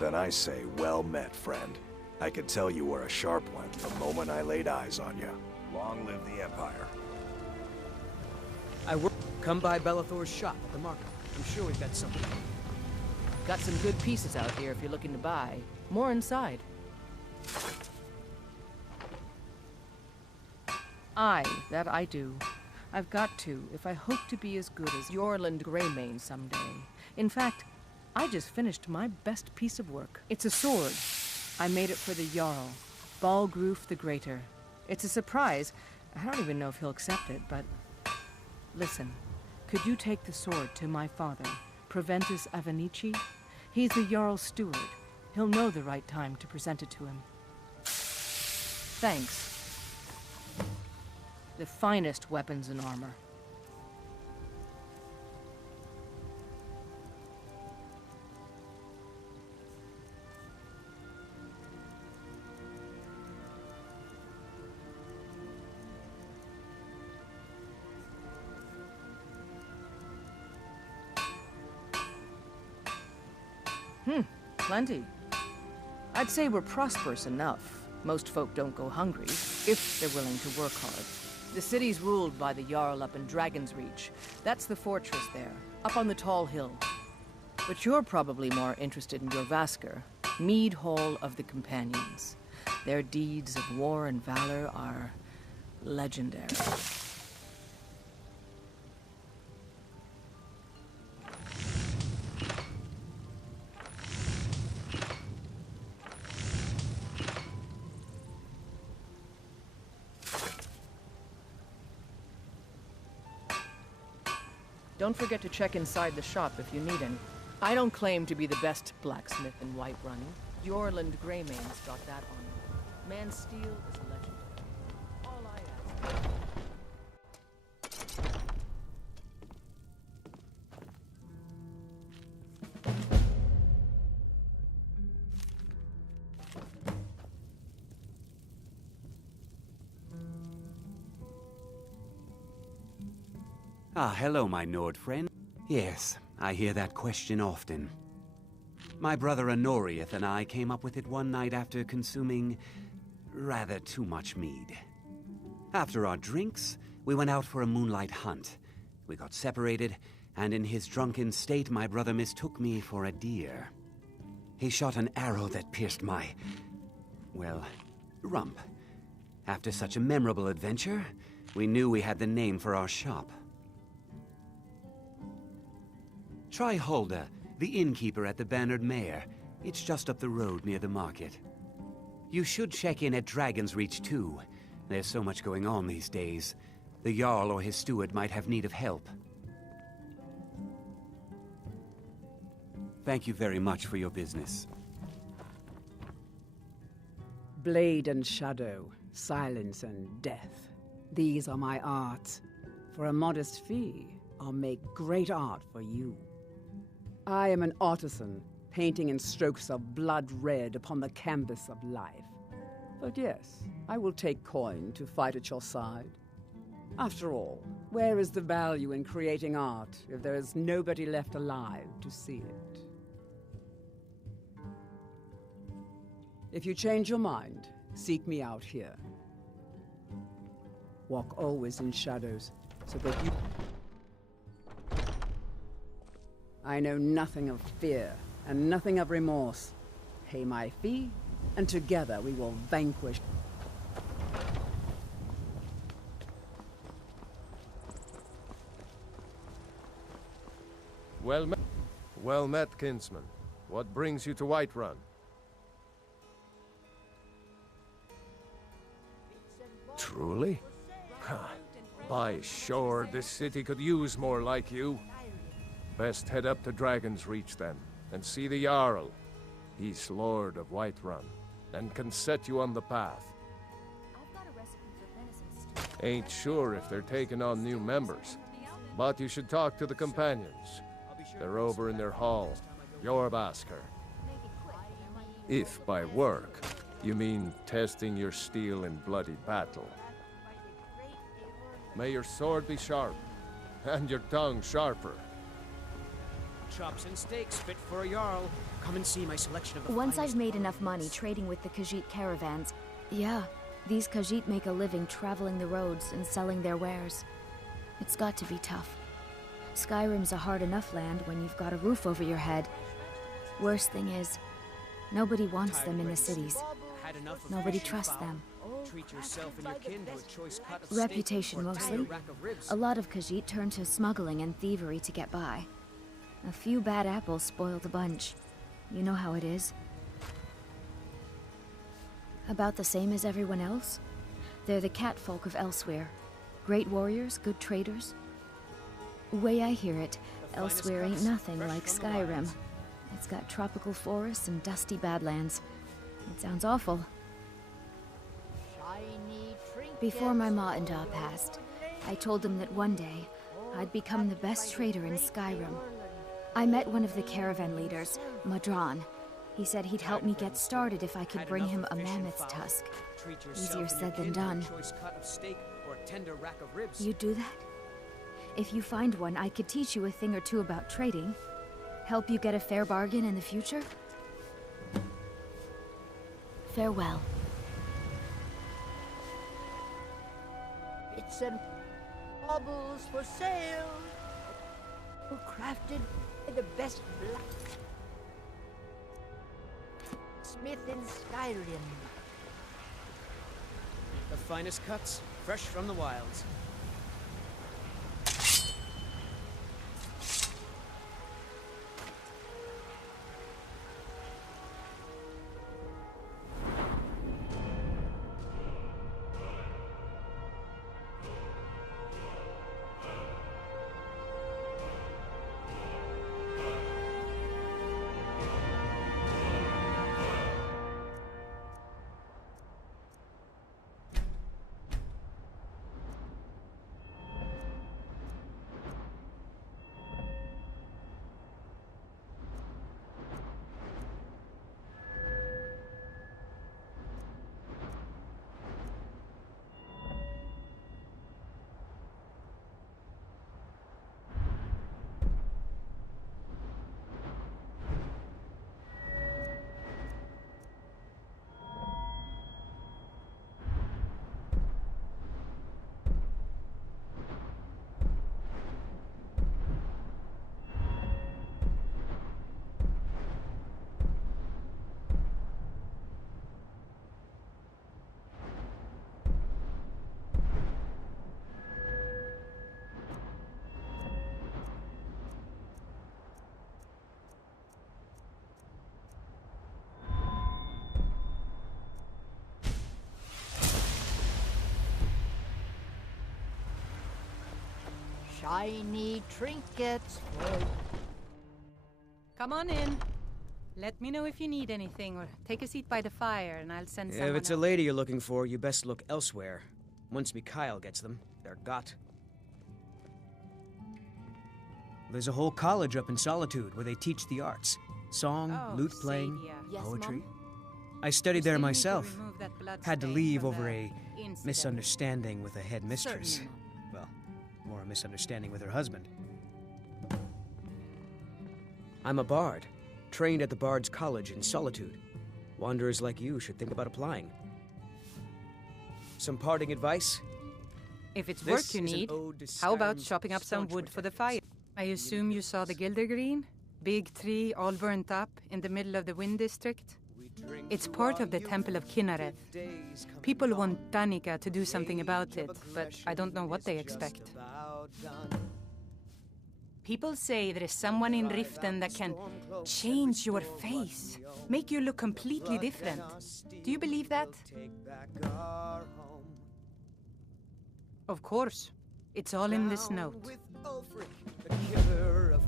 Then I say, well met, friend. I could tell you were a sharp one the moment I laid eyes on you. Long live the Empire. Come by Bellathor's shop at the market. I'm sure we've got something. Got some good pieces out here if you're looking to buy. More inside. Aye, that I do. I've got to, if I hope to be as good as Yorland Greymane someday. In fact, I just finished my best piece of work. It's a sword. I made it for the Jarl, Balgruf the Greater. It's a surprise. I don't even know if he'll accept it, but... Listen, could you take the sword to my father, Proventus Avenici? He's the Jarl's steward. He'll know the right time to present it to him. Thanks. The finest weapons and armor. Plenty. I'd say we're prosperous enough. Most folk don't go hungry, if they're willing to work hard. The city's ruled by the Jarl up in Dragon's Reach. That's the fortress there, up on the tall hill. But you're probably more interested in Jorvaskr, Mead Hall of the Companions. Their deeds of war and valor are legendary. Don't forget to check inside the shop if you need any. I don't claim to be the best blacksmith in Whiterun. Yorland Greymane's got that on me. Man's steel is legendary. All I ask. Ah, hello, my Nord friend. Yes, I hear that question often. My brother Honoriath and I came up with it one night after consuming rather too much mead. After our drinks, we went out for a moonlight hunt. We got separated, and in his drunken state, my brother mistook me for a deer. He shot an arrow that pierced my, well, rump. After such a memorable adventure, we knew we had the name for our shop. Try Hulda, the innkeeper at the Bannered Mare. It's just up the road near the market. You should check in at Dragon's Reach too. There's so much going on these days. The Jarl or his steward might have need of help. Thank you very much for your business. Blade and shadow, silence and death. These are my arts. For a modest fee, I'll make great art for you. I am an artisan, painting in strokes of blood red upon the canvas of life. But yes, I will take coin to fight at your side. After all, where is the value in creating art if there is nobody left alive to see it? If you change your mind, seek me out here. Walk always in shadows, so that you... I know nothing of fear, and nothing of remorse. Pay my fee, and together we will vanquish... Well met, kinsman. What brings you to Whiterun? Truly? By sure, this city could use more like you. Best head up to Dragon's Reach then, and see the Jarl. He's Lord of Whiterun, and can set you on the path. Ain't sure if they're taking on new members, but you should talk to the companions. They're over in their hall, Jorbasker. If by work, you mean testing your steel in bloody battle. May your sword be sharp, and your tongue sharper. Chops and steaks fit for a Jarl. Come and see my selection of the Once I've made enough money trading with the Khajiit caravans, yeah, these Khajiit make a living traveling the roads and selling their wares. It's got to be tough. Skyrim's a hard enough land when you've got a roof over your head. Worst thing is, nobody wants them in the cities. Nobody trusts them. Treat yourself and your kin to a choice cut of Reputation steak or mostly. a rack of ribs. A lot of Khajiit turn to smuggling and thievery to get by. A few bad apples spoil the bunch. You know how it is. About the same as everyone else. They're the catfolk of Elsewhere. Great warriors, good traders. Way I hear it, Elsewhere ain't nothing like Skyrim. It's got tropical forests and dusty badlands. It sounds awful. Before my ma and Da passed, I told them that one day, I'd become the best trader in Skyrim. I met one of the caravan leaders, Madron. He said he'd help me get started if I could bring him a mammoth's tusk. Easier said than done. You'd do that? If you find one, I could teach you a thing or two about trading. Help you get a fair bargain in the future? Farewell. It's an baubles for sale. Crafted by the best blacksmith in Skyrim. The finest cuts, fresh from the wilds. Shiny trinkets. Come on in. Let me know if you need anything, or take a seat by the fire, and I'll send someone If it's a else. lady you're looking for, you best look elsewhere. Once Mikhail gets them, they're got. There's a whole college up in Solitude where they teach the arts. Song, lute playing, poetry. I studied there myself. Had to leave over a misunderstanding with a headmistress. Well, more a misunderstanding with her husband. I'm a bard, trained at the Bard's College in Solitude. Wanderers like you should think about applying. Some parting advice? If it's work you need, how about chopping up some wood for the fire? I assume you saw the Gilder Green? Big tree all burnt up in the middle of the Wind District? It's part of the Temple of Kinnareth. People want Danica to do something about it, but I don't know what they expect. People say there is someone in Riften that can change your face, make you look completely different. Do you believe that? Of course. It's all in this note.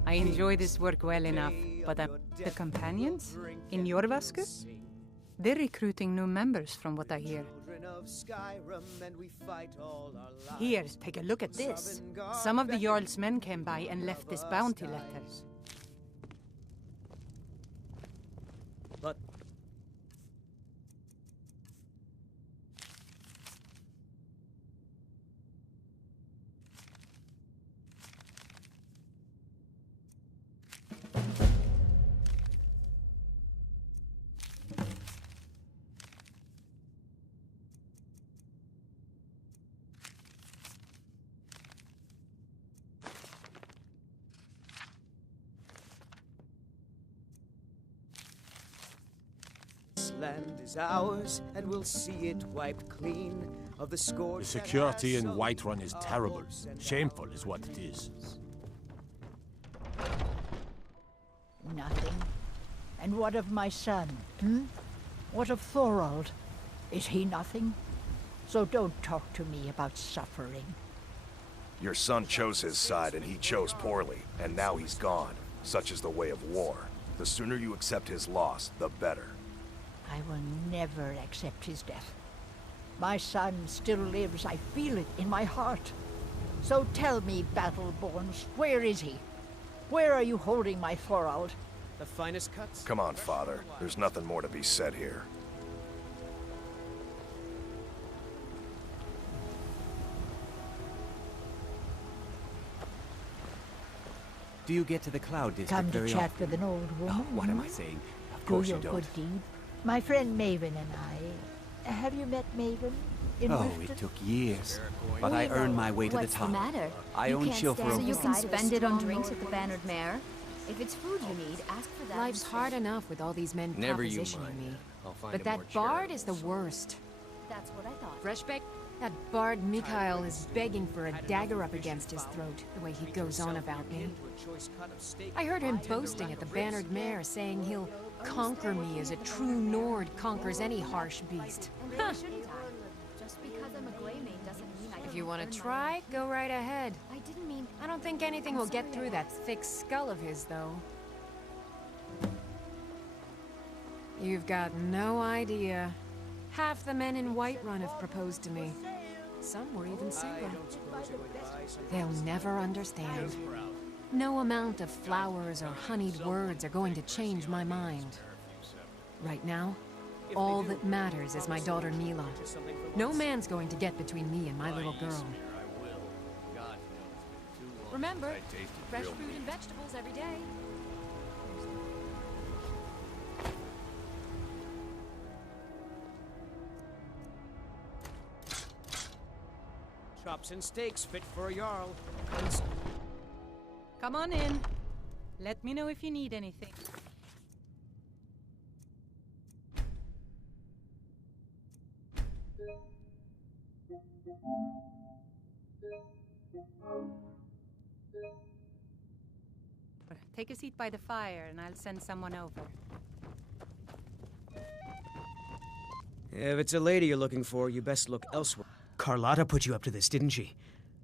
I enjoy this work well enough, but the companions in Jorvaskr? They're recruiting new members from what I hear. Here, take a look at this. Some of the Jarl's men came by and left this bounty letter. But land is ours, and we'll see it wiped clean of the scourge. The security in Whiterun is terrible. Shameful is what it is. Nothing. And what of my son, What of Thorald? Is he nothing? So don't talk to me about suffering. Your son chose his side, and he chose poorly, and now he's gone. Such is the way of war. The sooner you accept his loss, the better. I will never accept his death. My son still lives, I feel it in my heart. So tell me, Battleborns, where is he? Where are you holding my Thorald? the finest cuts. Come on, Father. There's nothing more to be said here. Do you get to the Cloud District Come to very chat often? with an old woman? Oh, what am I saying? Of Do course your you don't. good deed. My friend Maven and I. Have you met Maven? In Oh, Riften? it took years. But I earned my way to the What's top. the matter? I You own can't Chill for stand a so you can side of a spend it on strong drinks old at the Bannered Mare. If it's food you need, ask for that. Life's hard enough with all these men Never you propositioning mind. me. I'll find But a more that bard charitable is the source. worst. That's what I thought. Freshbeck That bard Mikhail is begging for a dagger up against his throat, the way he goes on about me. I heard him boasting at the Bannered Mare, saying he'll conquer me as a true Nord conquers any harsh beast. Huh. Just because I'm a Grey Maid doesn't mean I If you want to try, go right ahead. I didn't mean... I don't think anything will get through that thick skull of his, though. You've got no idea. Half the men in Whiterun have proposed to me. Some were even single. They'll never understand. No amount of flowers or honeyed words are going to change my mind. Right now, all that matters is my daughter Mila. No man's going to get between me and my little girl. Remember, fresh fruit and vegetables every day. Chops and steaks fit for a Jarl. Come on in. Let me know if you need anything. Take a seat by the fire and I'll send someone over. If it's a lady you're looking for, you best look elsewhere. Carlotta put you up to this, didn't she?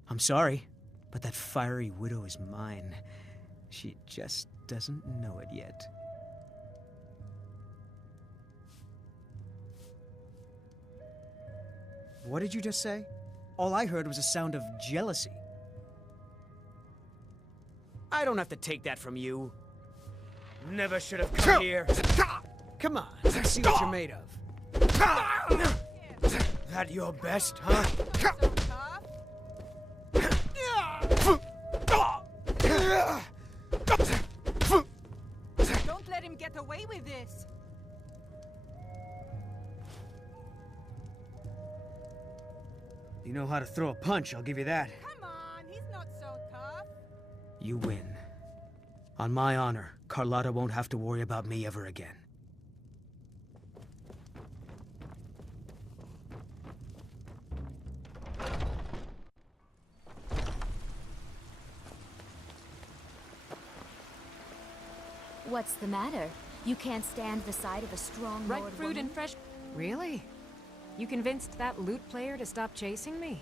I'm sorry, but that fiery widow is mine. She just doesn't know it yet. What did you just say? All I heard was a sound of jealousy. I don't have to take that from you. Never should have come here. Come on, let's see what you're made of. That your best, huh? Don't let him get away with this. You know how to throw a punch, I'll give you that. Come on, he's not so tough. You win. On my honor, Carlotta won't have to worry about me ever again. What's the matter? You can't stand the sight of a strong Ripe Lord fruit woman? and fresh... Really? You convinced that lute player to stop chasing me?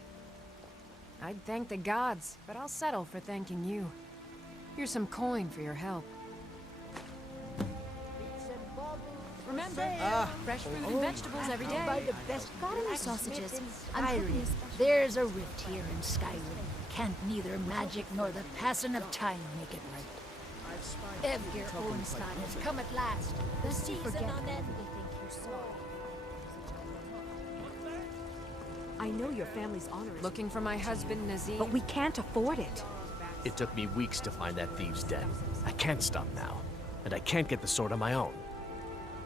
I'd thank the gods, but I'll settle for thanking you. Here's some coin for your help. Remember, fresh fruit and vegetables every day. By the best Got any sausages? I'm Skyrim. cooking a There's a rift here in Skyrim. Can't neither magic nor the passing of time make it right. Evgir Onstad has come at last. The season on end. I know your family's honor is... Looking for my husband, Nazim? But we can't afford it. It took me weeks to find that thieves' den. I can't stop now. And I can't get the sword on my own.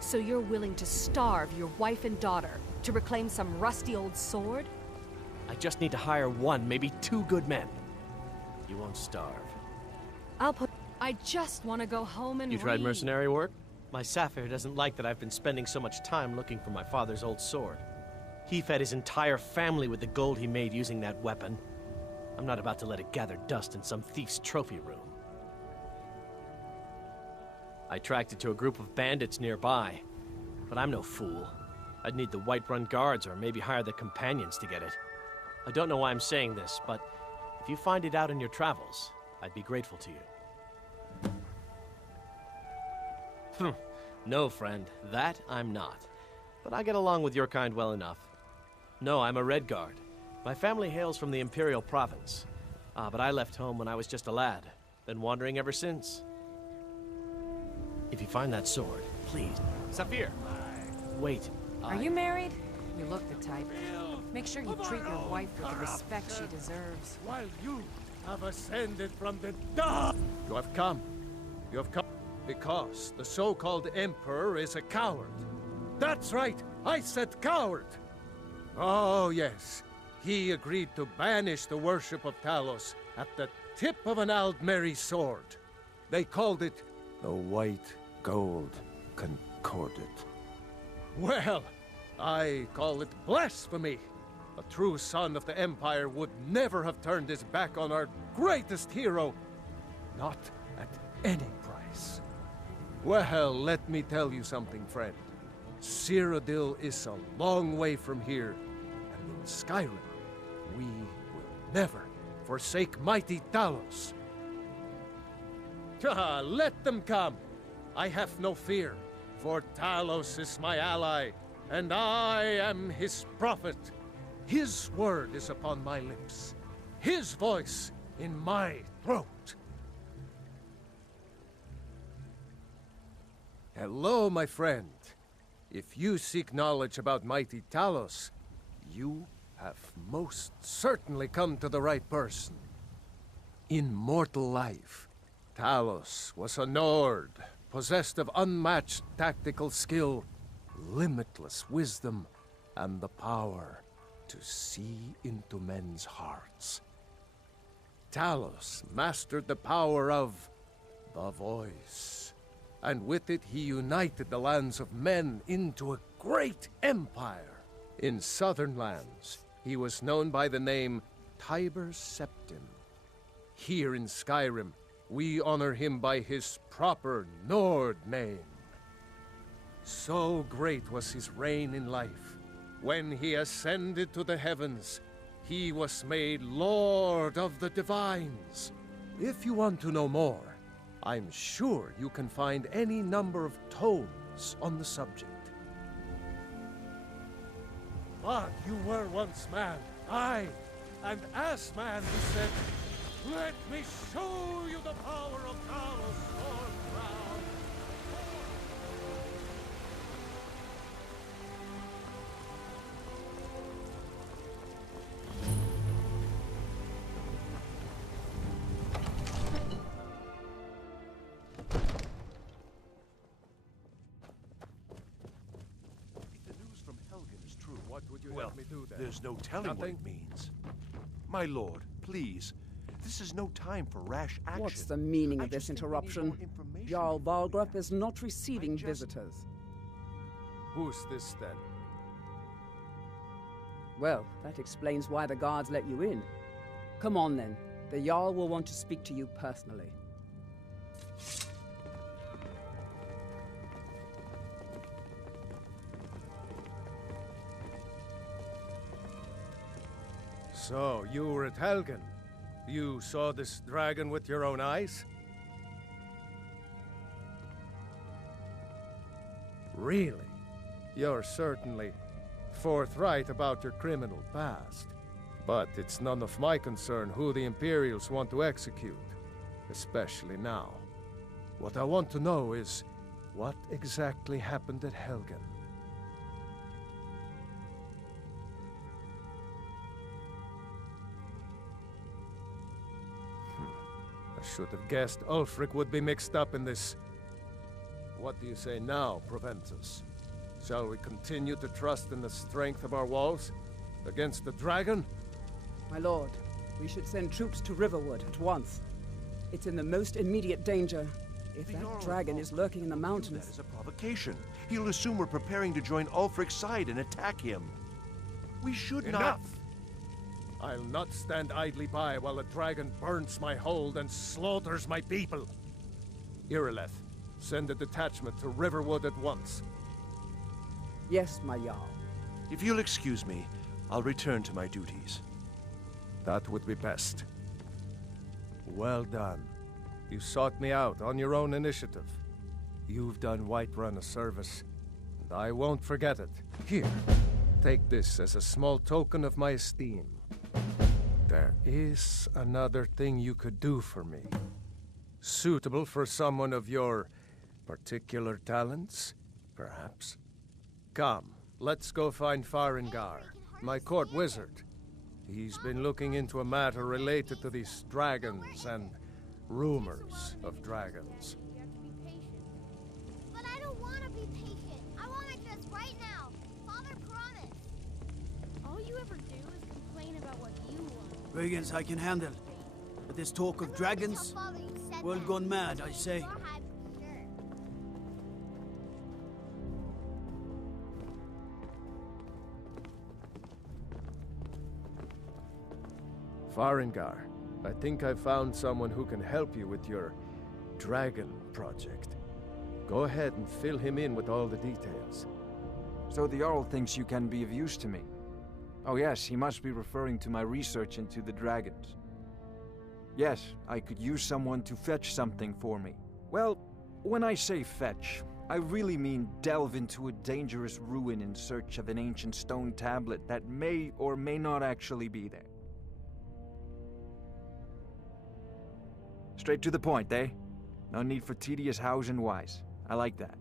So you're willing to starve your wife and daughter to reclaim some rusty old sword? I just need to hire one, maybe two good men. You won't starve. I'll put... I just want to go home and You tried read. mercenary work? My Sapphire doesn't like that I've been spending so much time looking for my father's old sword. He fed his entire family with the gold he made using that weapon. I'm not about to let it gather dust in some thief's trophy room. I tracked it to a group of bandits nearby, but I'm no fool. I'd need the Whiterun guards or maybe hire the companions to get it. I don't know why I'm saying this, but if you find it out in your travels, I'd be grateful to you. No, friend, that I'm not. But I get along with your kind well enough. No, I'm a Red Guard. My family hails from the Imperial Province. But I left home when I was just a lad. Been wandering ever since. If you find that sword, please. Saphir! Wait. Are you married? You look the type. Make sure you treat your wife with the respect she deserves. While you have ascended from the dark. You have come. You have come because the so-called Emperor is a coward. That's right, I said coward. Oh, yes. He agreed to banish the worship of Talos at the tip of an Aldmeri sword. They called it the White Gold Concordat. Well, I call it blasphemy. A true son of the Empire would never have turned his back on our greatest hero. Not at any price. Well, let me tell you something, friend. Cyrodiil is a long way from here, and in Skyrim, we will never forsake mighty Talos. Let them come. I have no fear, for Talos is my ally, and I am his prophet. His word is upon my lips, his voice in my throat. Hello, my friend. If you seek knowledge about mighty Talos, you have most certainly come to the right person. In mortal life, Talos was a Nord, possessed of unmatched tactical skill, limitless wisdom, and the power to see into men's hearts. Talos mastered the power of the voice, and with it he united the lands of men into a great empire. In southern lands, he was known by the name Tiber Septim. Here in Skyrim, we honor him by his proper Nord name. So great was his reign in life. When he ascended to the heavens, he was made Lord of the Divines. If you want to know more, I'm sure you can find any number of tomes on the subject. But you were once man, aye, and as man you said, "Let me show you the power of Talos Stormcrown." What would you have me do then? There's no telling what it means. My lord, please. This is no time for rash action. What's the meaning of this interruption? Jarl Balgruuf is not receiving visitors. Who's this then? Well, that explains why the guards let you in. Come on then. The Jarl will want to speak to you personally. So, you were at Helgen. You saw this dragon with your own eyes? Really? You're certainly forthright about your criminal past. But it's none of my concern who the Imperials want to execute, especially now. What I want to know is, what exactly happened at Helgen? I should have guessed Ulfric would be mixed up in this. What do you say now, Proventus? Shall we continue to trust in the strength of our walls against the dragon? My lord, we should send troops to Riverwood at once. It's in the most immediate danger. If that dragon is lurking in the mountains... That is a provocation. He'll assume we're preparing to join Ulfric's side and attack him. We should not... Enough! I'll not stand idly by while a dragon burns my hold and slaughters my people. Irileth, send a detachment to Riverwood at once. Yes, my Jarl. If you'll excuse me, I'll return to my duties. That would be best. Well done. You sought me out on your own initiative. You've done Whiterun a service, and I won't forget it. Here, take this as a small token of my esteem. There is another thing you could do for me. Suitable for someone of your particular talents, perhaps? Come, let's go find Farengar, my court wizard. He's been looking into a matter related to these dragons and rumors of dragons. But I don't want to be patient. I want my dress right now. Father promised. All you ever do is complain about what you want. Dragons I can handle. But this talk of dragons? World gone mad, I say. Farengar, I think I found someone who can help you with your dragon project. Go ahead and fill him in with all the details. So the Jarl thinks you can be of use to me. Oh yes, he must be referring to my research into the dragons. Yes, I could use someone to fetch something for me. Well, when I say fetch, I really mean delve into a dangerous ruin in search of an ancient stone tablet that may or may not actually be there. Straight to the point, eh? No need for tedious hows and whys. I like that.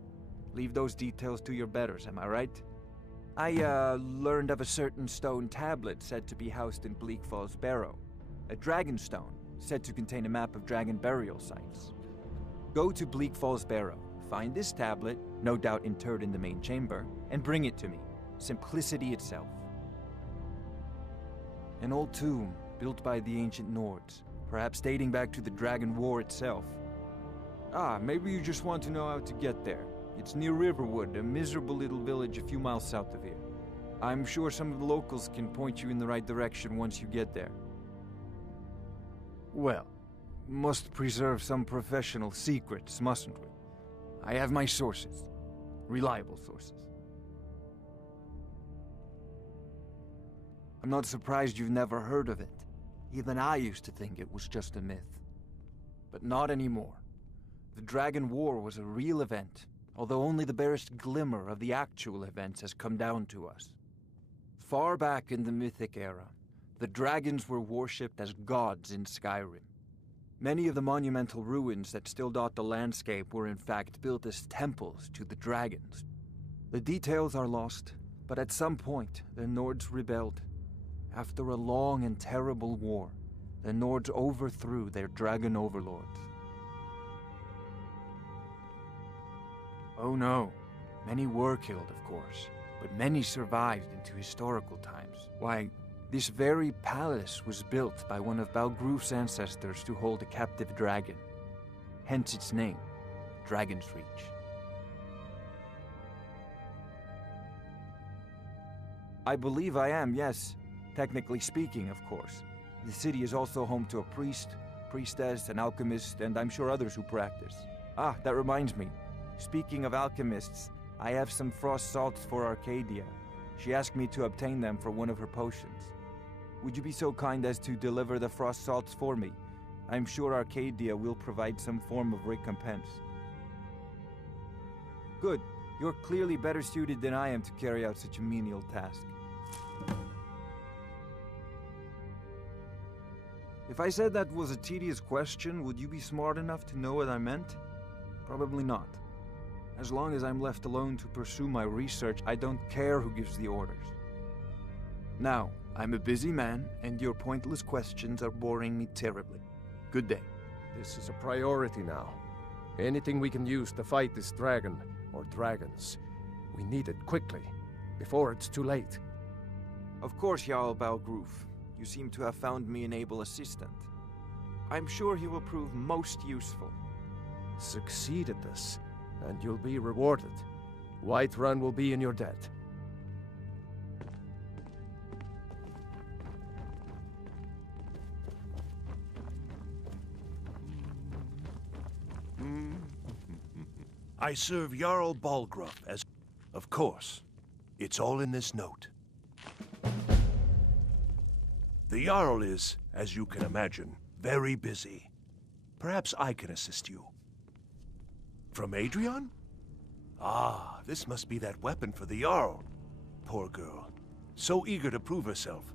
Leave those details to your betters, am I right? I, learned of a certain stone tablet said to be housed in Bleak Falls Barrow. A dragon stone, said to contain a map of dragon burial sites. Go to Bleak Falls Barrow, find this tablet, no doubt interred in the main chamber, and bring it to me. Simplicity itself. An old tomb, built by the ancient Nords, perhaps dating back to the Dragon War itself. Ah, maybe you just want to know how to get there. It's near Riverwood, a miserable little village a few miles south of here. I'm sure some of the locals can point you in the right direction once you get there. Well, must preserve some professional secrets, mustn't we? I have my sources. Reliable sources. I'm not surprised you've never heard of it. Even I used to think it was just a myth. But not anymore. The Dragon War was a real event, although only the barest glimmer of the actual events has come down to us. Far back in the Mythic era, the dragons were worshipped as gods in Skyrim. Many of the monumental ruins that still dot the landscape were in fact built as temples to the dragons. The details are lost, but at some point the Nords rebelled. After a long and terrible war, the Nords overthrew their dragon overlords. Oh no, many were killed, of course, but many survived into historical times. Why, this very palace was built by one of Balgruf's ancestors to hold a captive dragon. Hence its name, Dragon's Reach. I believe I am, yes. Technically speaking, of course. The city is also home to a priest, priestess, an alchemist, and I'm sure others who practice. Ah, that reminds me. Speaking of alchemists, I have some frost salts for Arcadia. She asked me to obtain them for one of her potions. Would you be so kind as to deliver the frost salts for me? I'm sure Arcadia will provide some form of recompense. Good. You're clearly better suited than I am to carry out such a menial task. If I said that was a tedious question, would you be smart enough to know what I meant? Probably not. As long as I'm left alone to pursue my research, I don't care who gives the orders. Now, I'm a busy man, and your pointless questions are boring me terribly. Good day. This is a priority now. Anything we can use to fight this dragon, or dragons, we need it quickly, before it's too late. Of course, Jarl Balgruf. You seem to have found me an able assistant. I'm sure he will prove most useful. Succeed at this, and you'll be rewarded. Whiterun will be in your debt. I serve Jarl Balgruf as... Of course. It's all in this note. The Jarl is, as you can imagine, very busy. Perhaps I can assist you. From Adrian? Ah, this must be that weapon for the Jarl. Poor girl. So eager to prove herself.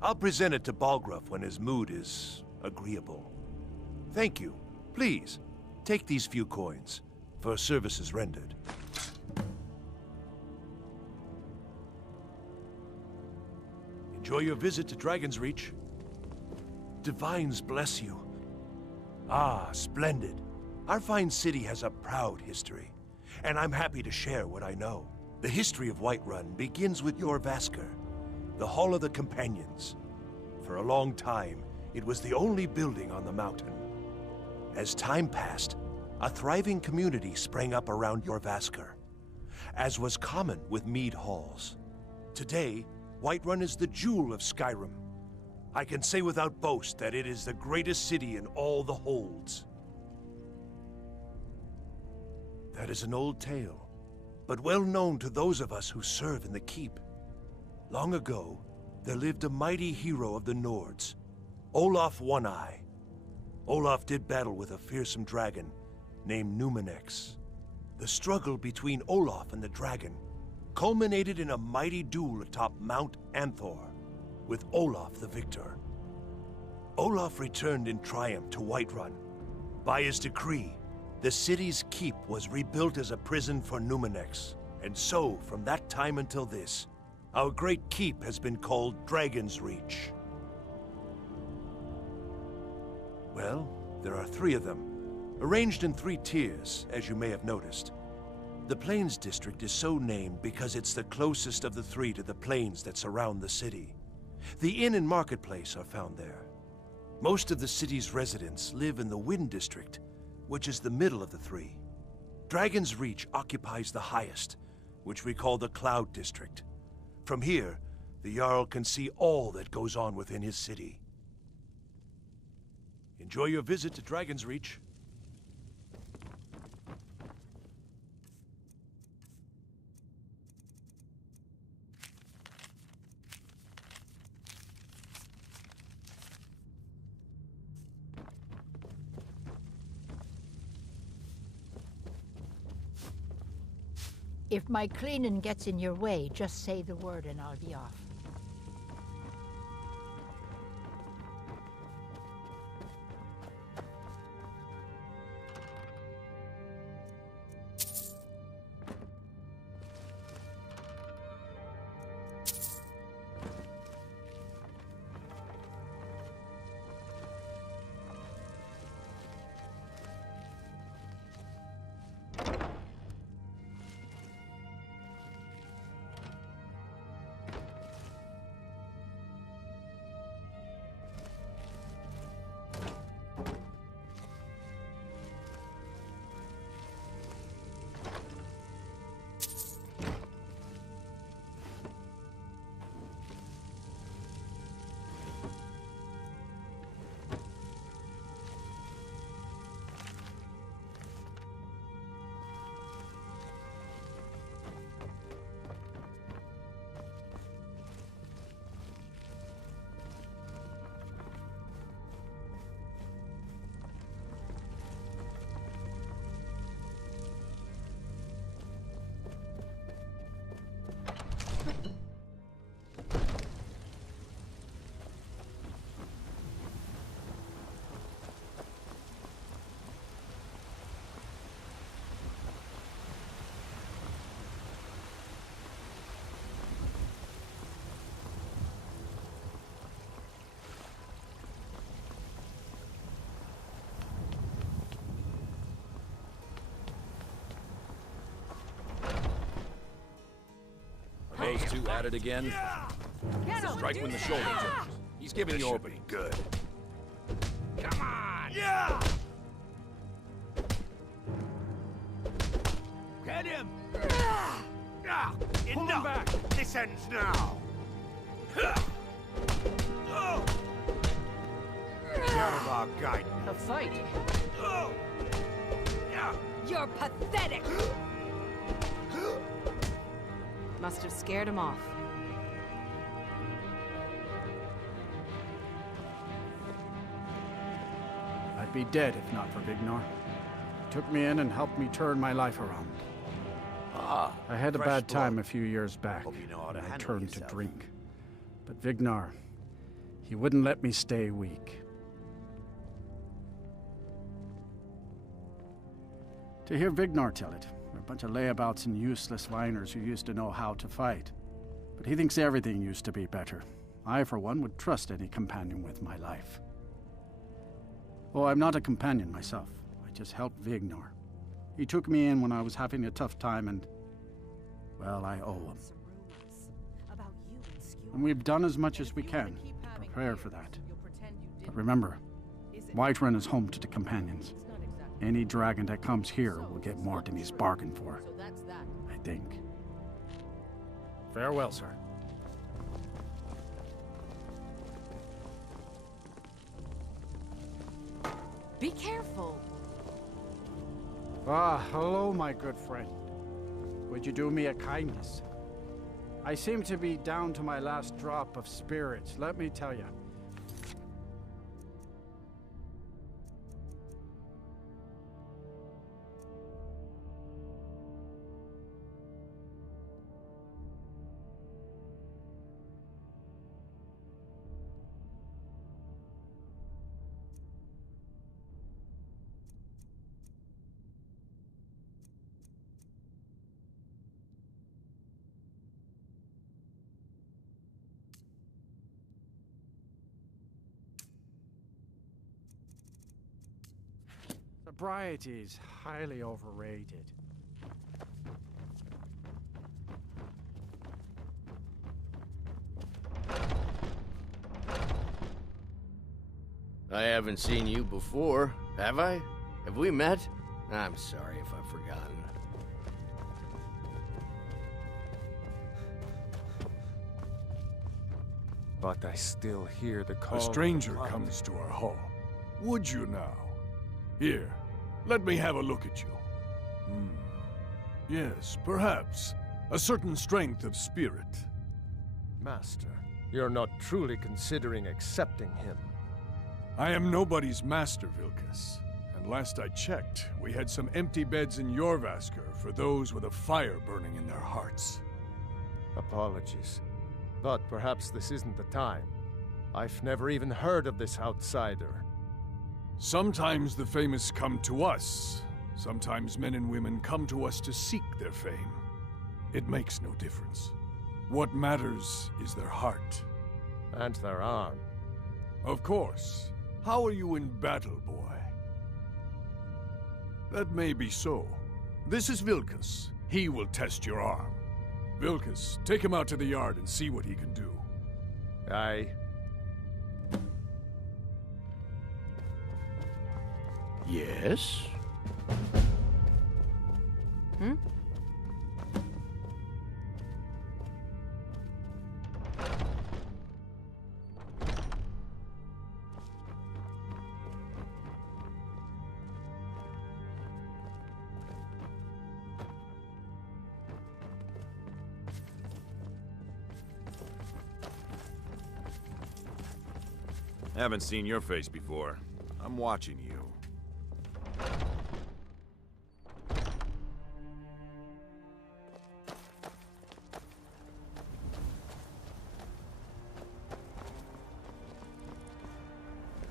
I'll present it to Balgruf when his mood is agreeable. Thank you. Please, take these few coins for services rendered. Enjoy your visit to Dragon's Reach. Divines bless you. Ah, splendid. Our fine city has a proud history, and I'm happy to share what I know. The history of Whiterun begins with your Vasker, the Hall of the Companions. For a long time, it was the only building on the mountain. As time passed, a thriving community sprang up around your Vasker, as was common with mead halls. Today, Whiterun is the jewel of Skyrim. I can say without boast that it is the greatest city in all the holds. That is an old tale, but well known to those of us who serve in the keep. Long ago, there lived a mighty hero of the Nords, Olaf One-Eye. Olaf did battle with a fearsome dragon named Numenex. The struggle between Olaf and the dragon culminated in a mighty duel atop Mount Anthor, with Olaf the victor. Olaf returned in triumph to Whiterun. By his decree, the city's keep was rebuilt as a prison for Numenex, and so, from that time until this, our great keep has been called Dragon's Reach. Well, there are 3 of them, arranged in 3 tiers, as you may have noticed. The Plains District is so named because it's the closest of the 3 to the plains that surround the city. The inn and marketplace are found there. Most of the city's residents live in the Wind District, which is the middle of the 3. Dragon's Reach occupies the highest, which we call the Cloud District. From here, the Jarl can see all that goes on within his city. Enjoy your visit to Dragon's Reach. If my cleaning gets in your way, just say the word and I'll be off. Those 2 at it again. Strike when the shoulder turns. He's giving you opening. Good. Come on! Yeah! Get him! Pull him back! This ends now! Out of our guidance. A fight. You're pathetic! Must have scared him off. I'd be dead if not for Vignar. Took me in and helped me turn my life around. I had a bad time a few years back, and I turned to drink. But Vignar, he wouldn't let me stay weak. To hear Vignar tell it, we're a bunch of layabouts and useless whiners who used to know how to fight. But he thinks everything used to be better. I, for one, would trust any companion with my life. Oh, I'm not a companion myself. I just helped Vignar. He took me in when I was having a tough time and, well, I owe him. And we've done as much as we can to prepare for that. But remember, Whiterun is home to the companions. Any dragon that comes here will get more than he's bargained for, I think. Farewell, sir. Be careful. Ah, hello, my good friend. Would you do me a kindness? I seem to be down to my last drop of spirits, let me tell you. Sobriety is highly overrated. I haven't seen you before, have I? Have we met? I'm sorry if I've forgotten. But I still hear the call. A stranger comes to our hall. Would you now? Here, let me have a look at you. Yes, perhaps. A certain strength of spirit. Master, you're not truly considering accepting him. I am nobody's master, Vilkas. And last I checked, we had some empty beds in Jorvaskr for those with a fire burning in their hearts. Apologies. But perhaps this isn't the time. I've never even heard of this outsider. Sometimes the famous come to us. Sometimes men and women come to us to seek their fame. It makes no difference. What matters is their heart. And their arm. Of course. How are you in battle, boy? That may be so. This is Vilkas. He will test your arm. Vilkas, take him out to the yard and see what he can do. Aye. Yes? Hmm? Haven't seen your face before. I'm watching you.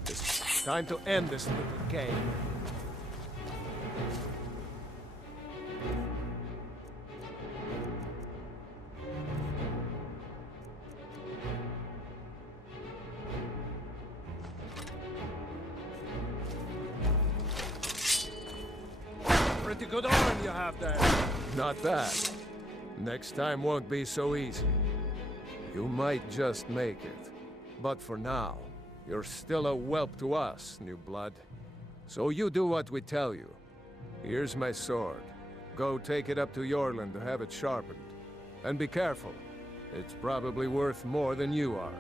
It's time to end this little game. Pretty good arm you have there. Not bad. Next time won't be so easy. You might just make it. But for now, you're still a whelp to us, new blood. So you do what we tell you. Here's my sword. Go take it up to Yorland to have it sharpened. And be careful. It's probably worth more than you are.